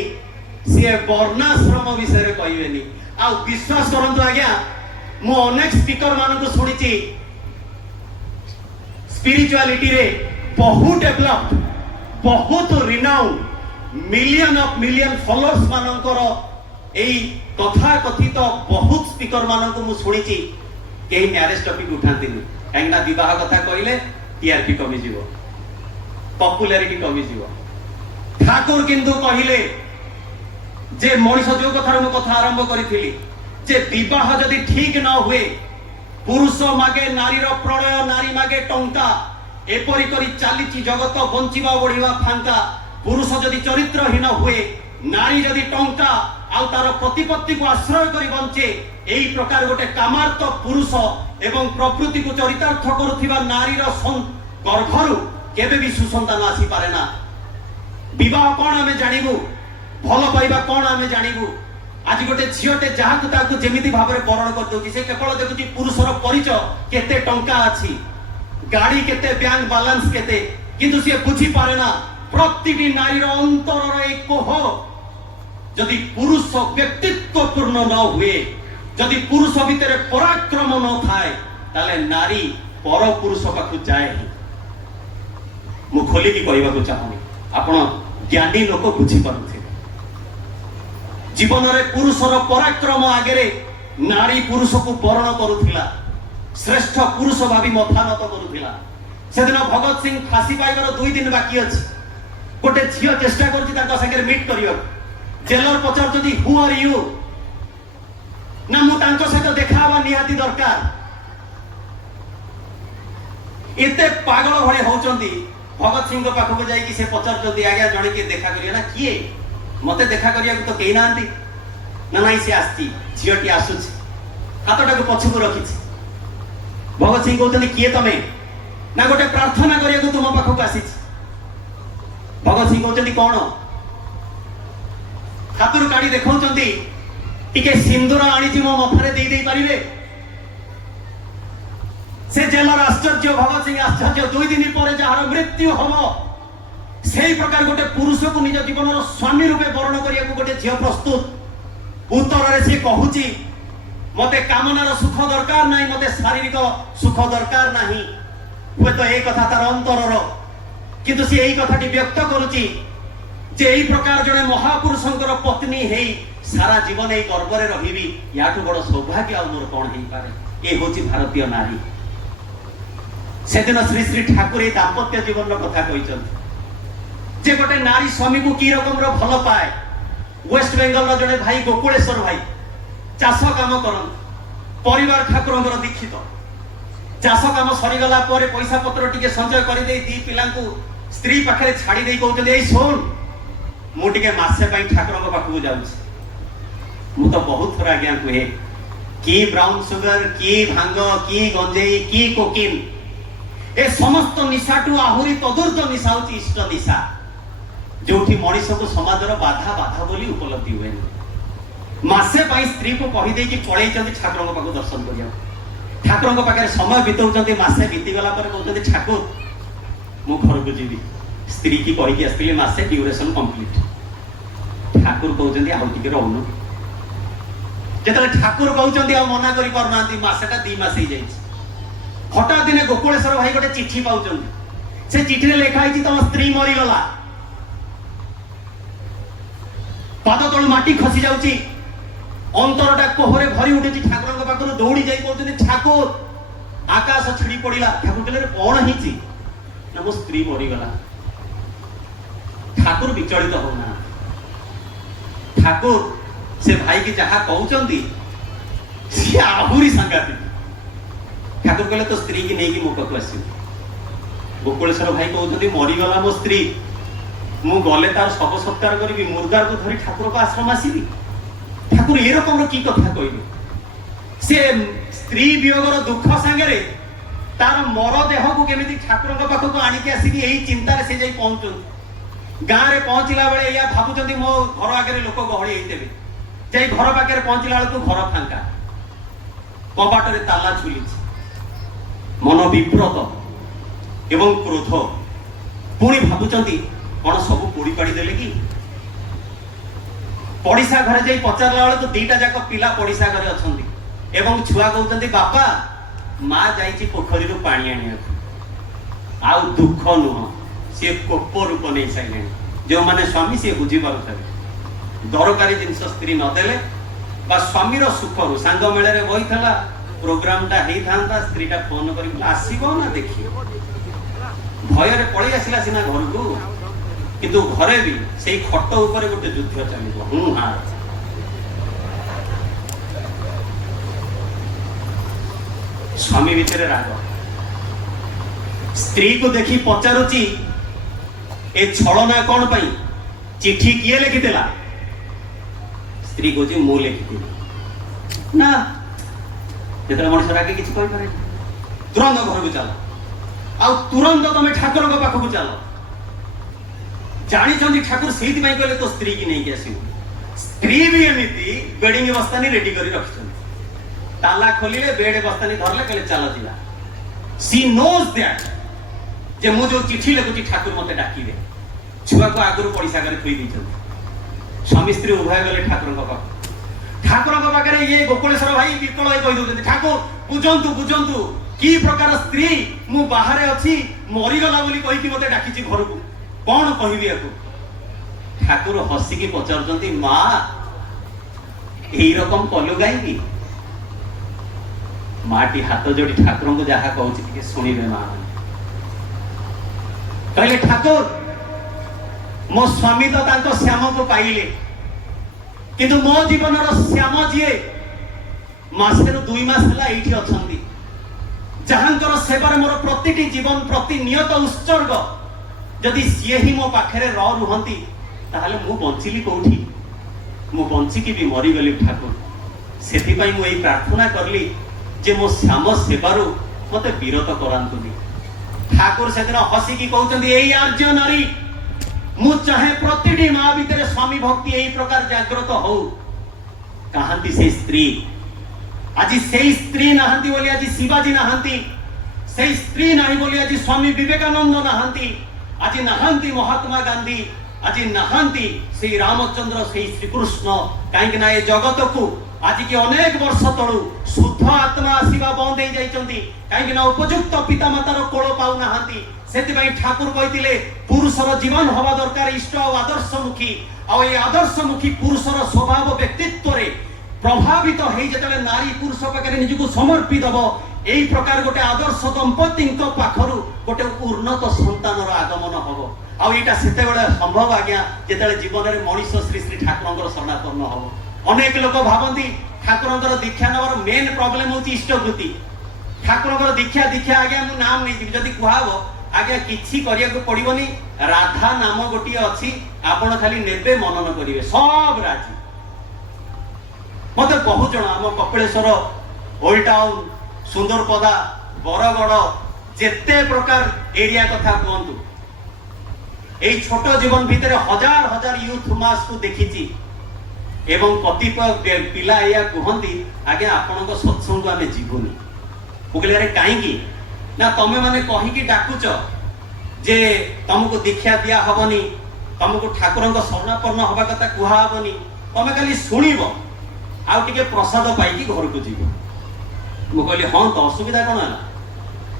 से वर्णाश्रम विषय कहिवेनी आ विश्वास करंतु आज्ञा मु अनेक स्पीकर मानकु सुनिची स्पिरिचुअलिटी रे बहुत डेवलप्ड बहुत renowned million of million followers मानकर एई कथा कथित बहुत स्पीकर मानकु मु सुनिची केही मैरिज टॉपिक उठांतिनी काइना विवाह कथा कहिले टीआरपी कमी जीवो पॉपुलैरिटी कमी जीवो ठाकुर किंतु कहिले जे मनीष जो कथार मु कथा आरंभ करिथिली जे विवाह जदि ठीक न हुए पुरुष मागे नारी रो प्रणय नारी मागे टंका एपरि करी चालीची जगत बंचिबा बढ़िबा फांका पुरुष जदि चरित्रहीन हुए नारी जदि टंका आउ तार प्रतिपत्ति को आश्रय करी बंचे एई प्रकार गोटे कामार्थ पुरुष एवं प्रकृति को चरितार्थ करुथिबा नारी रो गर्भरु केबे भी सुसंतान आसी पारे ना विवाह कौन आमे जानिबु भल पाइबा कौन आमे जानिबु आज गोटे झियोटे जहाकु ताकु जेमिति भाबरे बरण कर दोची से केवल देखुची पुरुषर परिचय केते टंका अछि गाड़ी केते बैंक बैलेंस केते किंतु से बुझी पारे ना प्रतिटी नारीर अंतरर एक कोह जदि पुरुष व्यक्तित्व पूर्ण न हुए जदि पुरुष भितर पराक्रम न थाए ताले नारी पर पुरुष पाखु जाए मु खोली की कहबा को चाहूनी आपण ज्ञानी लोक बुझी पारुथे जीवन रे पुरुषर पराक्रम आगे नारी पुरुष को वर्ण करुथिला श्रेष्ठ पुरुष भावी मथानत करुथिला সেদিন ভগৎ সিং ফাঁসি পাইবার 2 দিন বাকি ଅଛି গোটে ঝিও চেষ্টা করছি তাଙ୍କ সাথে মিট করিও জেলর পচারুଛନ୍ତି হু আর ইউ না ମୁଁ ତାଙ୍କ ସହିତ ଦେଖା ହେବା ନିହାତି ଦରକାର ଏତେ ପାଗଳ ଭଳି ହଉଛନ୍ତି ଭଗତ ସିଂଙ୍କ ପାଖକୁ ଯାଇକି ସେ ପଚାରୁଛନ୍ତି ଆଜ୍ଞା ଜଣେ କିଏ ଦେଖା କରିବେ ନା କିଏ ମତେ ଦେଖା କରିବାକୁ ତ କେହି ନାହାନ୍ତି ନା ନାଇଁ ସେ ଆସିଛି ଝିଅଟି ଆସୁଛି ହାତଟାକୁ ପଛକୁ ରଖିଛି ଭଗତ ସିଂ କହୁଛନ୍ତି କିଏ ତମେ ନା ଗୋଟେ ପ୍ରାର୍ଥନା କରିବାକୁ ତୁମ ପାଖକୁ ଆସିଛି ଭଗତ ସିଂ କହୁଛନ୍ତି କଣ ହାତରୁ କାଢି ଦେଖାଉଛନ୍ତି ଟିକେ ସିନ୍ଦୁର ଆଣିଛି ମୋ ମଥାରେ ଦେଇ ପାରିବେ से जेलर आश्चर्य भगत सिंह आश्चर्य 2 दिन पर जार मृत्यु हम से प्रकार गोटे पुरुष को निज जीवन स्वामी रूपे वर्ण करिया गोटे झील प्रस्तुत उत्तर से कहूची मते कामनार सुख दरकार नहीं मते शारीरिक सुख दरकार नहीं हुए तो एक कथा तार अंतरर किंतु से यही कथाटी व्यक्त करुची जे एही प्रकार जने महापुरुषंकर पत्नी हेई सारा जीवन ए गर्वरे रहिबी याठू बड़ सौभाग्य आ मोर कोन हेई पारे ए होची भारतीय नारी सेदिन श्री श्री ठाकुर ए दाम्पत्य जीवन कथा कहिछन जे गोटे नारी स्वामी को की रकम रो भल पाए वेस्ट बेंगल रो जने भाई गोकुलेश्वर भाई चाष काम करन परिवार ठाकुरंकर दीक्षित चाष काम सरी गला पर पैसा पत्र टिके संचय करि देई दी पिला को स्त्री पाखरे छाड़ी देई कहउते ए सोन मु टिके मासे पई ठाकुरंक पाखु जाउछि मु तो बहुत थोड़ा आज्ञा कहे की ब्राउन सुगर की भांग की गंजेई की कोकिन ए समस्त निशाटू आहुरी तदुर्ध निशा होची इष्ट निशा जोठी मनीष को समाजर बाधा बाधा बोली उपलब्धि हुए मासे पाई स्त्री को कहि दे कि पळै चंदी ठाकुरंक पाखु दर्शन करिया ठाकुरंक पाखे समय बितौचंदी मासे बीती गला पर कहउचंदी ठाकुर मु घर को जीवी स्त्री की कहि कि आस्तिले मासे ड्यूरेशन कंप्लीट ठाकुर कहउचंदी आउ टिके रहनु जेतले ठाकुर कहउचंदी आ मना करि परनांती मासेटा 2 मास ही जाई हठात दिने गोकुलेश्वर भाई गोटे चिट्ठी पाउचंदी से चिट्ठी रे लेखा आइछि तम स्त्री मरि गला पाद तळ माटी खसी जाउची अंतरटा कोहरे भरी उठेछि ठाकुरंक पाखरु दौड़ी जाई कहउचंदी ठाकुर आकाश छिड़ी पड़िला ठाकुर कहले कोन हिची ना मो स्त्री मरि गला ठाकुर विचलित होना ठाकुर से भाई की जहा कहउचंदी से आहुरी संगाती ठाकुर कहले तो स्त्री की नेकी मो पाखु आसी गोकुलेश्वर भाई कहउचंदी मरि गला मो स्त्री मु गले तार सब सत्कार करी मुर्दार को धरी ठाकुर को आश्रम आसीबी ठाकुर ए रकम की कथा कहबे से स्त्री वियोगर दुख संगे तार मर देह को केमिति ठाकुर पाख को आनिक आसिक यही चिंतार से जाई पहुंचुन गाँव रे पहुंचला बेले या भाबुचंदी मो घर आगे लोक गहली हेतेबे जाई घर पाखे पहुंचला बेलू घर फांका कबाट रे ताला झुली मन विव्रत एवं क्रोध पुणी भाबुचंदी कौन सब पोड़ी पाड़ी देले कि पड़िसा घरे जाई पचारला बेले तो दीटा जाक पिला पड़िसा घरे अछंती एवं छुआ कहउचंदी बापा मां जाईची पोखरी रु पानी आनिया आउ दुख नुह से कोप रूप नहीं साइले जो माने स्वामी से बुझी पारुथारे दरकारी जिनस स्त्री न देले बा स्वामी रो सुख रु सांग मेले रे बहिथला प्रोग्राम ता हेई थांता स्त्री ता फोन करी आसीबो ना देखियो भय रे पळी आसिला सिना घर को किंतु घरे भी सेई खट ऊपर गोटे युद्ध चलिबो हां स्वामी भितर राग स्त्री को देखी पचारुची ए छलना कौन पाई चिट्ठी किए लिखिथिला स्त्री को जी मु लिखिथिला ना जेतरा मनुष्य रागे किछ कहि पारे तुरंत घर को चलो आ तुरंत तमे ठाकुर को पाख को चलो जानी चंदी ठाकुर सेति पाई कहले तो स्त्री की नहीं के आसीबो स्त्री भी एमिति बेडिंग बस्तानी रेडी करी रखछन ताला खोलिले बेड बस्तानी धरले कहले चलो जिला सी नोज दैट जे मु जो चिट्ठी लिखुची ठाकुर मते डाकिबे छुआ को आगुरु पड़िसा करे थई दिछन स्वामी स्त्री उभय गले ठाकुर को पाखरे ये गोकुलेश्वर भाई विकल होई कहि दोते ठाकुर बुझंतु की प्रकार स्त्री मु बाहरे अछि मरि गला बोली कहि कि मते डाकिची घर को कौन कहबी याको ठाकुर हसी की पचारजंती मां एही रकम कलु गाइबी माटी हाथ जोड़ी ठाकुर को जहा कहूची कि सुनिबे मां कहले ठाकुर मो स्वामी तो तांको श्याम को पाइले किंतु मो जीवन श्याम जी मासे 2 मास हला एठी अछंती जहांकर सेवार मोर प्रतिटी जीवन प्रतिनियत उत्सर्ग जदि सी ही मो पाखरे रुहंती ताहले मु बंचिली कोठी मु बंचिकी भी मरीगली ठाकुर से मुझे प्रार्थना करली जे मो श्याम सेवारू मते विरत करांतुनी ठाकुर से दिन हसिकी कहउचंदी एई आर्य नारी मु चाहे प्रतिटी मां भीतर स्वामी भक्ति एई प्रकार जागृत हो कहांती से स्त्री आज से स्त्री नहांती बोली आज शिवाजी नहांती से स्त्री नहीं बोली आज स्वामी विवेकानंद नहांती आज नहांती महात्मा गांधी आज नहांती श्री रामचंद्र श्री श्रीकृष्ण कहीं ना ये जगत को आज की अनेक वर्ष तलू शुद्ध आत्मा आसवा बंद हो जाइछंती कहीं ना उपयुक्त पिता मातार कोल पाउ नाहांती सेतिबाई ठाकुर कहिथिले पुरुषर जीवन हवा दरकार इष्ट और आदर्शमुखी और ये आदर्शमुखी पुरुषर स्वभाव व्यक्तित्व रे प्रभावित हो जेतले नारी पुरुष पाखरे निजको समर्पित दब एई प्रकार गोटे आदर्श दंपति पाखरु गोटे उन्नत संतानर आगमन हबो आ एटा सेते बेले संभव आज्ञा जेतले जीवन रे मनीष श्री श्री ठाकुरंकर शरणापन्न हबो अनेक लोक भाबंती ठाकुरंकर दीक्षा नवर मेन प्रॉब्लम होची इष्टवृत्ति ठाकुरंकर दीक्षा दीक्षा आज्ञा मु नाम नै दिबि जदी कुहाबो आज्ञा किछि करिया को पड़िबनी राधा नाम गोटी अछि आपण खाली नेबे मनन करिवे सब राजी मते बहुत जण हम कपिलेश्वर ओल्ड टाउन सुंदरपदा बरगड़ जेते प्रकार एरिया कथा कहतु एई छोट जीवन भितर हजार हजार यूथ मास को देखिछि एवं कतिपय पिला या कहती आगे आपण सत्संग आम जीवनी कहले अरे कहीं ना तमें मैंने कहीकि डाकुच जे तुमको दीक्षा दिया हबनी तुमको ठाकुर शरणापन्न हवा कथा कहबनी तमें खाली शुणव आउ टिके प्रसाद पाई घर को जीव मुझे हाँ तो असुविधा कौन है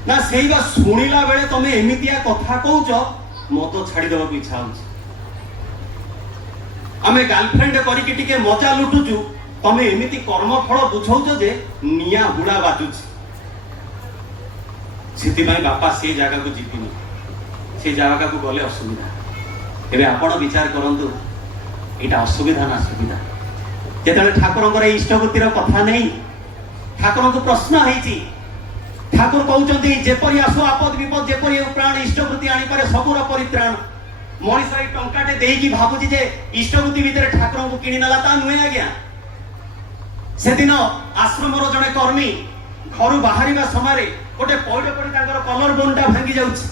ना से शुणिला बेले तुम एमतिया कथा कौच मत छाड़देवा इच्छा हो आमे गर्लफ्रेंड करिके टिके मजा लुटुचु तमे एमिति कर्मफल बुझौछ जे निया हुड़ा बाजुछ सेतिबाई बापा से जगह को जीविनी से जगह को गले असुविधा एबे आपण विचार करंतु एटा असुविधा ना सुविधा जेतले ठाकुरंकर इष्टवृत्तिर कथा नहीं ठाकुर को प्रश्न होईची ठाकुर कहउचंती जेपरि आसो आपद विपद जेपरि प्राण इष्टवृत्ति आनी पारे सबुर परित्राण मनीष टंकाटे देकी भाबुची जे इष्टवृत्ति भितर ठाकुर को किणी नला ता नुहे आज्ञा से दिन आश्रमर जड़े कर्मी घर बाहर समय गोटे पौड़ पड़ी कलर बोनटा भांगी जाउछि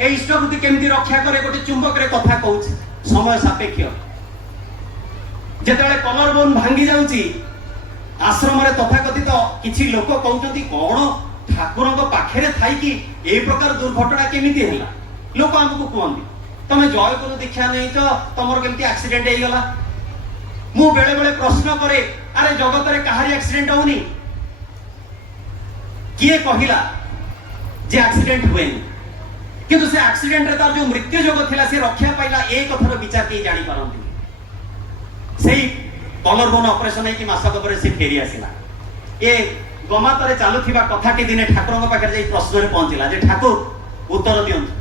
ए इष्टवृत्ति केमती रक्षा करे गोटे चुंबक रे कथा कहउछि समय सापेक्ष जेतेबेले कलर बोन भांगी जाउछि आश्रम रे तथाकथित किछि लोक कहउछंती कोन ठाकुर पाखे थाई कि ए प्रकार दुर्घटना केमिति हैला लोक हमको कहते तमें जय गुरु दीक्षा नहीं तो तुम केमती एक्सीडेंट हो गला मु बेले बेले प्रश्न करे अरे जगत रे कहारी एक्सीडेंट होनी किए कहिला जे एक्सीडेंट हुए किंतु से एक्सीडेंट रे तार जो मृत्यु जग थिला से रक्षा पाइला एक कथार विचार के जानि पारंती सेही कलर बोन ऑपरेशन है कि मासक पर से फेरी आसिला ए गमातरे चालुथिबा कथाटी दिने ठाकुरଙ୍କ पाखरे जाई प्रश्न रे पहुंचिला जे ठाकुर उत्तर दियंतु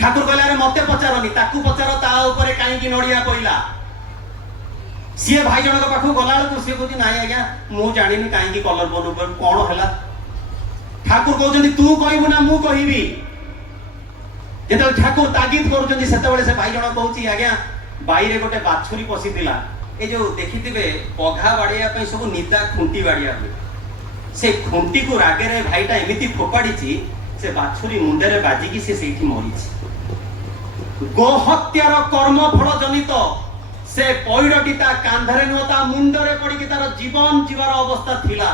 ठाकुर कहले अरे मते पचारनी ताकू पचार ता ऊपर काई नड़िया कोइला सी भाई जनक पाखु गला को सी कहती नाई आज्ञा मु जानिनी काई कलर बोन ऊपर कोन हैला ठाकुर कहउछंती तू कहबु ना मु कहिबी जेते ठाकुर तागिद करूछंती सेते बेले से भाई जनक कहउची आज्ञा बाईरे गोटे बाछुरी पसिथिला ए जो देखिथिबे पघा बाड़िया पई सब निदा खुंटी बाड़िया हुए से खुंटी को रागे रे भाईटा एमिति फोपाडीची से बाछुरी मुंडे रे बाजिकी से सेठी मरीची गोहत्यार कर्म फल जनित से पौड़टी ता कांधरे नुता मुंडरे पड़ी तार जीवन जीवार अवस्था थिला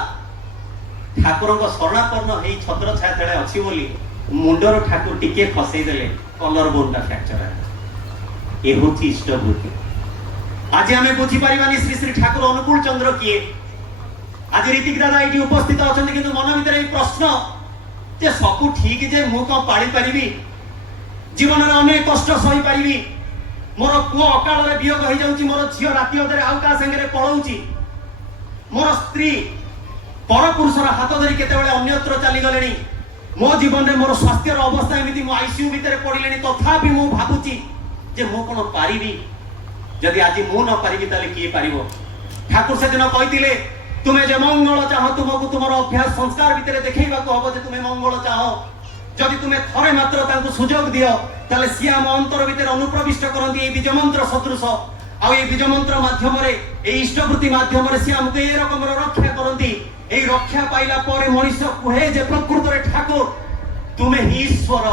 ठाकुर शरणापन्न हेई छत्र छाया तले अछि बोली मुंडर ठाकुर टिके फसई देले कलर बोनटा फ्रैक्चर है ए होची इष्टवृत्ति आज आमे बुझी परिबानी श्री श्री ठाकुर अनुकूल चंद्र किए आज ऋतिक दादा एटी उपस्थित अछंती किंतु मन भीतर ए प्रश्न जे सबु ठीक जे मु को पाली परिबी जीवन रे अनेक कष्ट सही परिबी मोर पुओ अकाल रे वियोग हो जाउची मोर झियो राती अधरे आउ का संगे रे पळौची मोर स्त्री पर पुरुषर हाथ धरी केते बेले अन्यत्र चली गलेनी मो जीवन में मोर स्वास्थ्य अवस्था एमती मो आईसीयू भितर पड़िले तथापि मु भाबुची जे मु कोन पारिबी जदि आज मु न पारिबी ताले किए पारिबो। ठाकुर से दिन कहितिले तुमे जे मंगल चाह तुमको तुमर अभ्यास संस्कार भितर देखैबा को हबो जे तुमे मंगल चाह जदि तुमे थरे मात्र तांको सुजोग दियो ताले सिया हम अंतर भितर अनुप्रविष्ट करंती ए बीज मंत्र सदृश आ ए बीज मंत्र माध्यम रे ए इष्टवृत्ति माध्यम रे सिया हमके ए रकम रक्षा करंती। ए रक्षा पाइला परे मनुष्य कुहे जे प्रकृत रे ठाकुर तुमे ही ईश्वर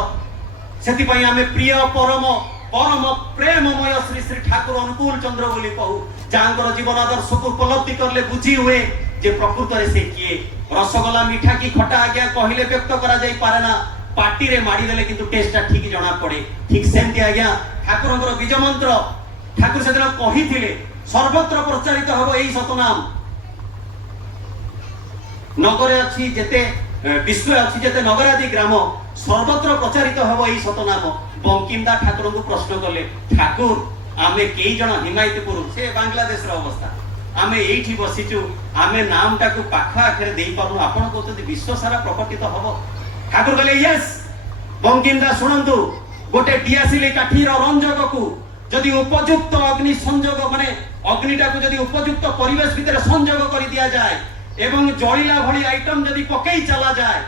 सेति पई आमे प्रिय परम परम प्रेममय श्री श्री ठाकुर अनुकूल चंद्र बोली कहू जांकर जीवन आदर्श को उपलब्धि करले बुझी हुए जे प्रकृत रे से किए। रसगोला मीठा की खटा आज्ञा कहिले व्यक्त करा जाई पारे ना पार्टी रे माडी देले किंतु टेस्टटा ठीक जणा पड़े। ठीक सेमती आज्ञा ठाकुरଙ୍କର बीज मंत्र ठाकुर से दिन कहिथिले सर्वत्र प्रचारित हबो एई सतनाम नगरे अछि जेते विश्व अछि जेते नगर आदि ग्राम सर्वत्र प्रचारित हबो एई सतनाम। बंकिमदा ठाकुर को प्रश्न कले ठाकुर आमे केई जण हिमायतपुर से बांग्लादेश रो अवस्था आमे एठी बसिचु आमे नामटा को पाखा आखरे देई पाबु आपण कहते विश्व सारा प्रकटित हबो। ठाकुर कहले यस बंकिमदा सुनंतु गोटे डियासिली काठीर रंजक को जदि उपयुक्त अग्नि संयोग माने अग्निटा को जदि उपयुक्त परिवेश भितर संयोग कर दिया जाए एवं जळिला भली आइटम जदि पकई चला जाए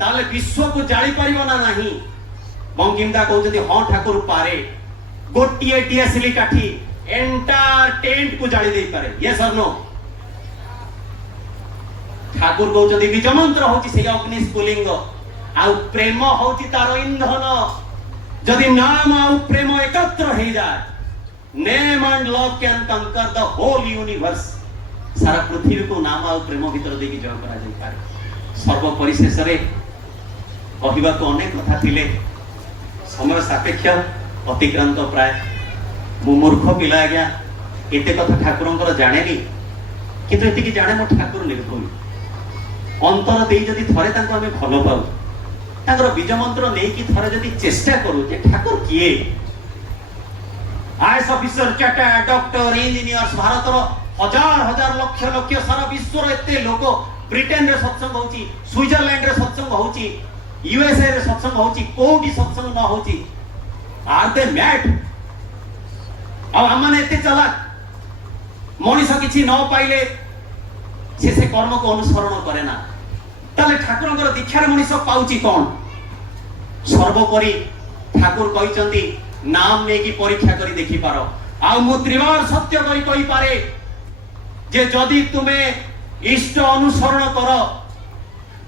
ताले विश्व को जाली परिबो ना नहीं। बंकिमदा कहउछथि हां ठाकुर पारे गोटिए डियासिली काठी एंटायर टेंट को जाली देई पारे यस और नो। ठाकुर कहउछथि बीज मंत्र होछि से अग्नि स्फुलिंग आ प्रेम होछि तार इंधन जदि नाम आ प्रेम एकत्र हो जाए नेम एंड लव कैन कंकर द होल यूनिवर्स सारा पृथ्वी को नाम आ प्रेम भीतर देकी जय करा जाई पारे। सर्व परिशेष रे कहिबा को अनेक कथा थिले समय सापेक्ष अतिक्रांत प्राय मु मूर्ख पिला आज्ञा एते कथा ठाकुरंकर जानेनी किंतु एते की जाने मो ठाकुर निर्भूल अंतर देई जदि थरे तांको हमें भलो पाऊ तांकर बीज मंत्र नहीं कि थरे जदि चेष्टा करू जे ठाकुर किए IAS officer chartered doctor engineers Bharat रो हजार हजार लक्ष लक्ष सारा विश्व रो एते लोक ब्रिटेन रे सत्संग होची स्विट्जरलैंड रे सत्संग होची यूएसए रे सत्संग होची कोठी सत्संग न होची आर दे मैड आ हमने एते चालाक मनीष किछि न पाइले से कर्म को अनुसरण करे ना ताले ठाकुरंकर दीक्षार मनीष पाउची कोन सर्वोपरि ठाकुर कहिचंती नाम ने की परीक्षा करी देखि पारो आ मु त्रिवार सत्य करी कहि पारे जे जदि तुमे इष्ट अनुसरण कर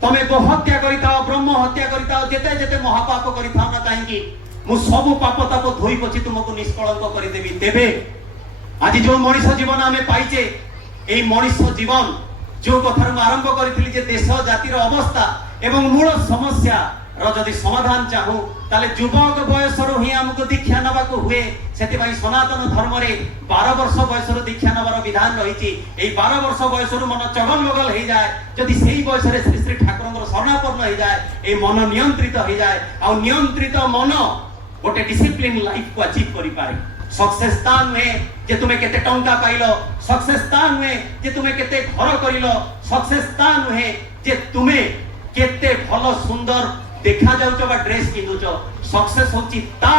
तमे गो हत्या करिताओ ब्रह्म हत्या करिताओ जेते जेते महापाप करिताओ ना काहेकि मु सब पाप ताप धोई पछि तुमको निष्कलंक करि देबी। तेबे आज जो मनीष जीवन आमे पाइचे एई मनीष जीवन जो कथार आरंभ करी जे देश जातिर अवस्था एवं मूल समस्या जदि समाधान चाहू ताले युवक बयस ही हमको दीक्षा नवा को हुए सेति भाई सनातन धर्म रे 12 वर्ष बयस दीक्षा नवार विधान रही 12 वर्ष बयस मन चगल मगल हो जाए जदि सही बयस श्री श्री ठाकुर शरणापन्न हो जाए ए मन नियंत्रित हो जाए आ नियंत्रित मन गोटे डिसिप्लिन लाइफ को अचीव करि पारे। सक्सेस ता नुहे जे तुमे केते टंका पाइलो सक्सेस ता नुहे जे तुमे केते घर करिलो सक्सेस ता नुहे जे तुमे केते भलो सुंदर देखा जाउचो बा ड्रेस पिंदुचो सक्सेस होची ता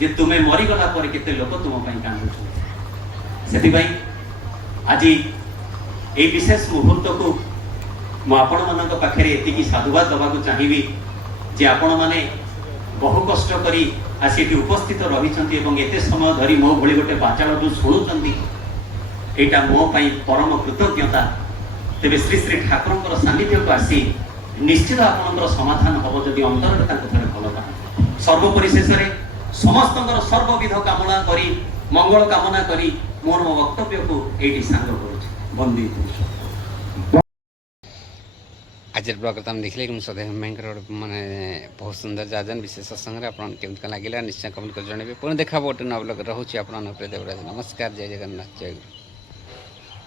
जे तुमे मरी गला पर केते लोक तुम पई कांदुचो। सेति भाई आज ए विशेष मुहूर्त को म आपण मानक पाखरे एति की साधुवाद दबा को चाहिबी जे आपण माने बहु कष्ट करी आसी उपस्थित रही एवं एते समय धरी मो भली गोटे बाचाल शुणुंट एटा मो पई परम कृतज्ञता। तेबे श्री श्री ठाकुर सानिध्य को आसी निश्चित आपनकर समाधान हबो जदि अंतर थरे भल पा। सर्वपरिशेष रे समस्तंकर सर्वविध कामना करी मंगल कामना करी मोर मो वक्तव्य को एटी सांग करूछ बंदी। आज ब्लॉग तुम देखिले कि सदैव भयंकर माने बहुत सुंदर जाजन विशेष सत्संग आपन केमत लगिला निश्चय कमेंट कर जणबे पुणी देखा बोटे न ब्लॉग रहउछि आपन प्रिय देवराज। नमस्कार जय जगन्नाथ जय गुरु।